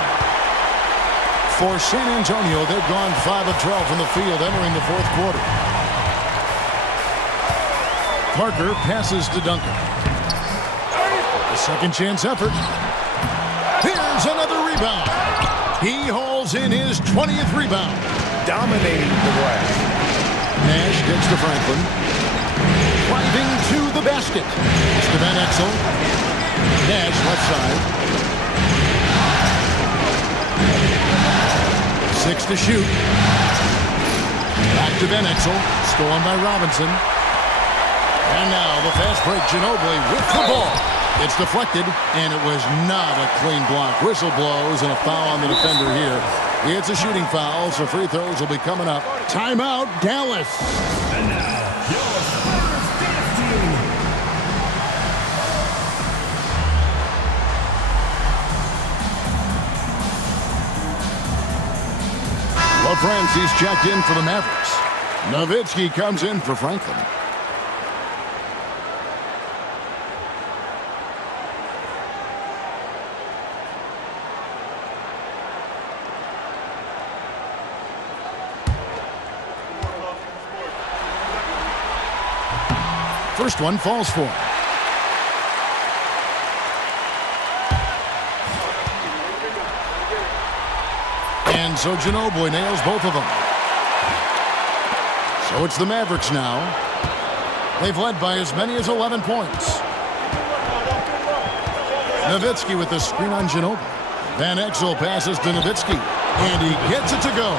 For San Antonio, they've gone 5 of 12 from the field entering the fourth quarter. Parker passes to Duncan. A second chance effort. Here's another rebound. He hauls in his 20th rebound. Dominating the glass. Nash gets to Franklin. Driving to the basket. It's to Van Exel. Nash left side. 6 to shoot. Back to Van Exel. Stolen by Robinson. And now the fast break. Ginobili with the ball. It's deflected, and it was not a clean block. Whistle blows and a foul on the defender here. It's a shooting foul, so free throws will be coming up. Timeout, Dallas. And now, your Spurs dance team. LaFrance's checked in for the Mavericks. Nowitzki comes in for Franklin. First one falls for him. And so Ginobili nails both of them. So it's the Mavericks now. They've led by as many as 11 points. Nowitzki with the screen on Ginobili. Van Exel passes to Nowitzki. And he gets it to go.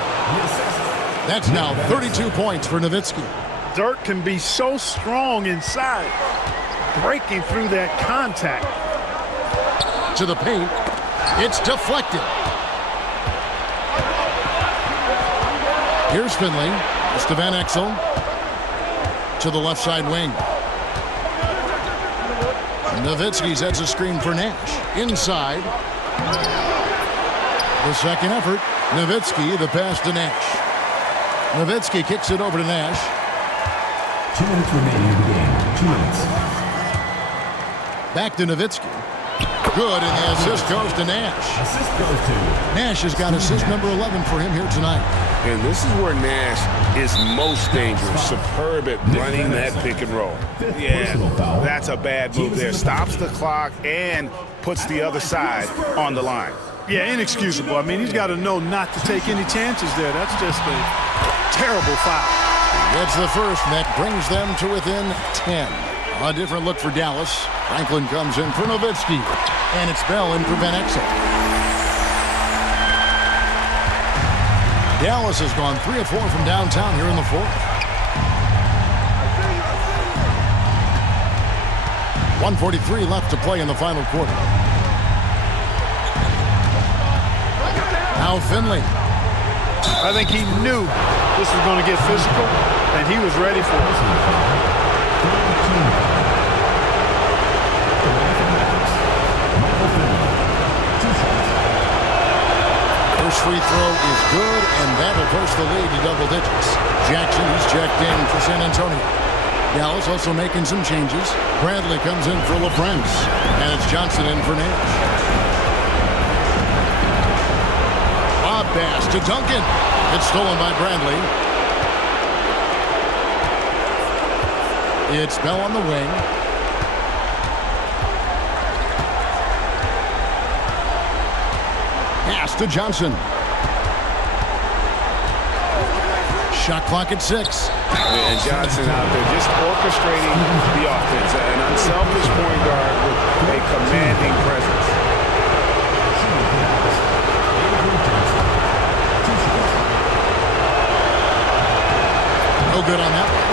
That's now 32 points for Nowitzki. Dirk can be so strong inside, breaking through that contact. To the paint. It's deflected. Here's Finley. It's to Van Exel. To the left side wing. Nowitzki sets a screen for Nash. Inside. The second effort. Nowitzki, the pass to Nash. Nowitzki kicks it over to Nash. 2 minutes remaining in the game. 2 minutes. Back to Nowitzki. Good, and the assist goes to Nash. Assist goes to Nash has got assist number 11 for him here tonight. And this is where Nash is most dangerous. Superb at running that pick and roll. Yeah, that's a bad move there. Stops the clock and puts the other side on the line. Yeah, inexcusable. I mean, he's got to know not to take any chances there. That's just a terrible foul. That's the first, and that brings them to within 10. A different look for Dallas. Franklin comes in for Nowitzki, and it's Bell in for Van Exel. Dallas has gone 3 of 4 from downtown here in the fourth. 1:43 left to play in the final quarter. Now Finley. I think he knew this was going to get physical, and he was ready for it. First free throw is good, and that'll push the lead to double digits. Jackson is checked in for San Antonio. Dallas also making some changes. Bradley comes in for LaFrance, and it's Johnson in for Nash. Bob pass to Duncan. It's stolen by Bradley. It's Bell on the wing. Pass to Johnson. Shot clock at 6. And Johnson out there just orchestrating the offense. An unselfish point guard with a commanding presence. No good on that one.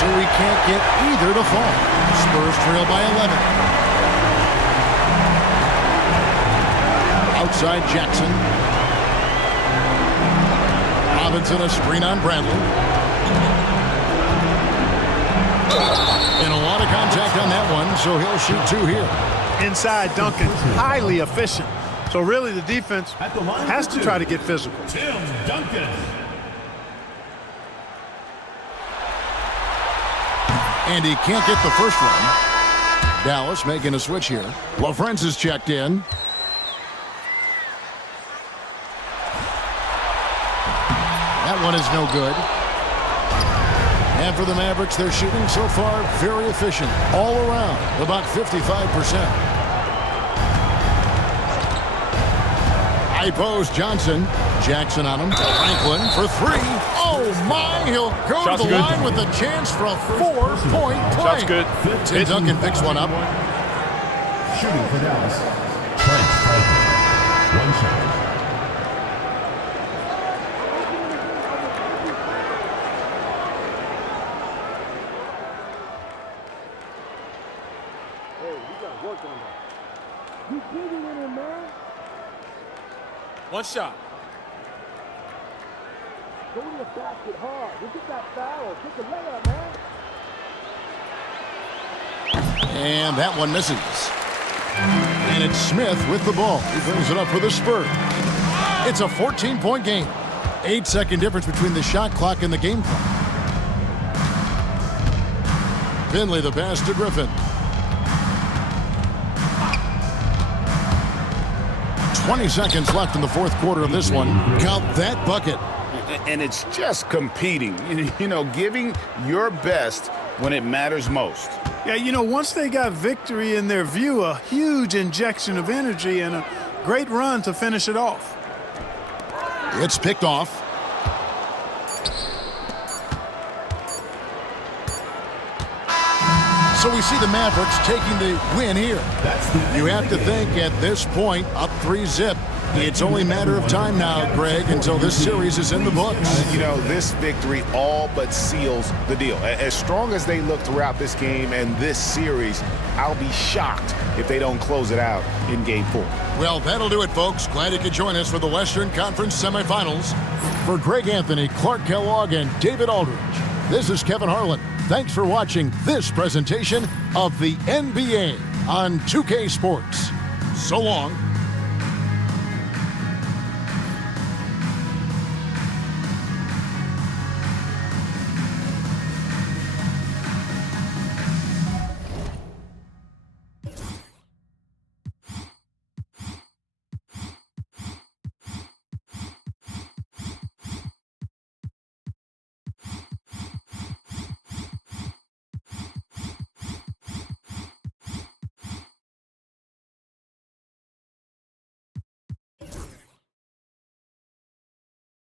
So we can't get either to fall. Spurs trail by 11. Outside Jackson. Robinson a screen on Bradley. And a lot of contact on that one, so he'll shoot 2 here. Inside Duncan, highly efficient. So really the defense has to try to get physical. Tim Duncan. And he can't get the first one. Dallas making a switch here. LaFrance is checked in. That one is no good. And for the Mavericks, they're shooting so far very efficient. All around, about 55%. High post Johnson. Jackson on him. Franklin for 3. Oh my, he'll go to the line with a chance for a 4-point play. Shot's good. Tim Duncan picks one up. Shooting for Dallas. Trent Franklin. 1 shot. One shot. Go to the basket hard. Look at that foul. Get the layup, man. And that one misses. And it's Smith with the ball. He brings it up for the Spurs. It's a 14-point game. 8-second difference between the shot clock and the game clock. Finley the pass to Griffin. 20 seconds left in the fourth quarter of this one. Count that bucket. And it's just competing, you know, giving your best when it matters most. Yeah, you know, once they got victory in their view, a huge injection of energy and a great run to finish it off. It's picked off. So we see the Mavericks taking the win here. You have to think at this point, up 3-zip, It's only a matter of time now, Greg, until this series is in the books. You know, this victory all but seals the deal. As strong as they look throughout this game and this series, I'll be shocked if they don't close it out in Game 4. Well, that'll do it, folks. Glad you could join us for the Western Conference semifinals. For Greg Anthony, Clark Kellogg, and David Aldridge, this is Kevin Harlan. Thanks for watching this presentation of the NBA on 2K Sports. So long.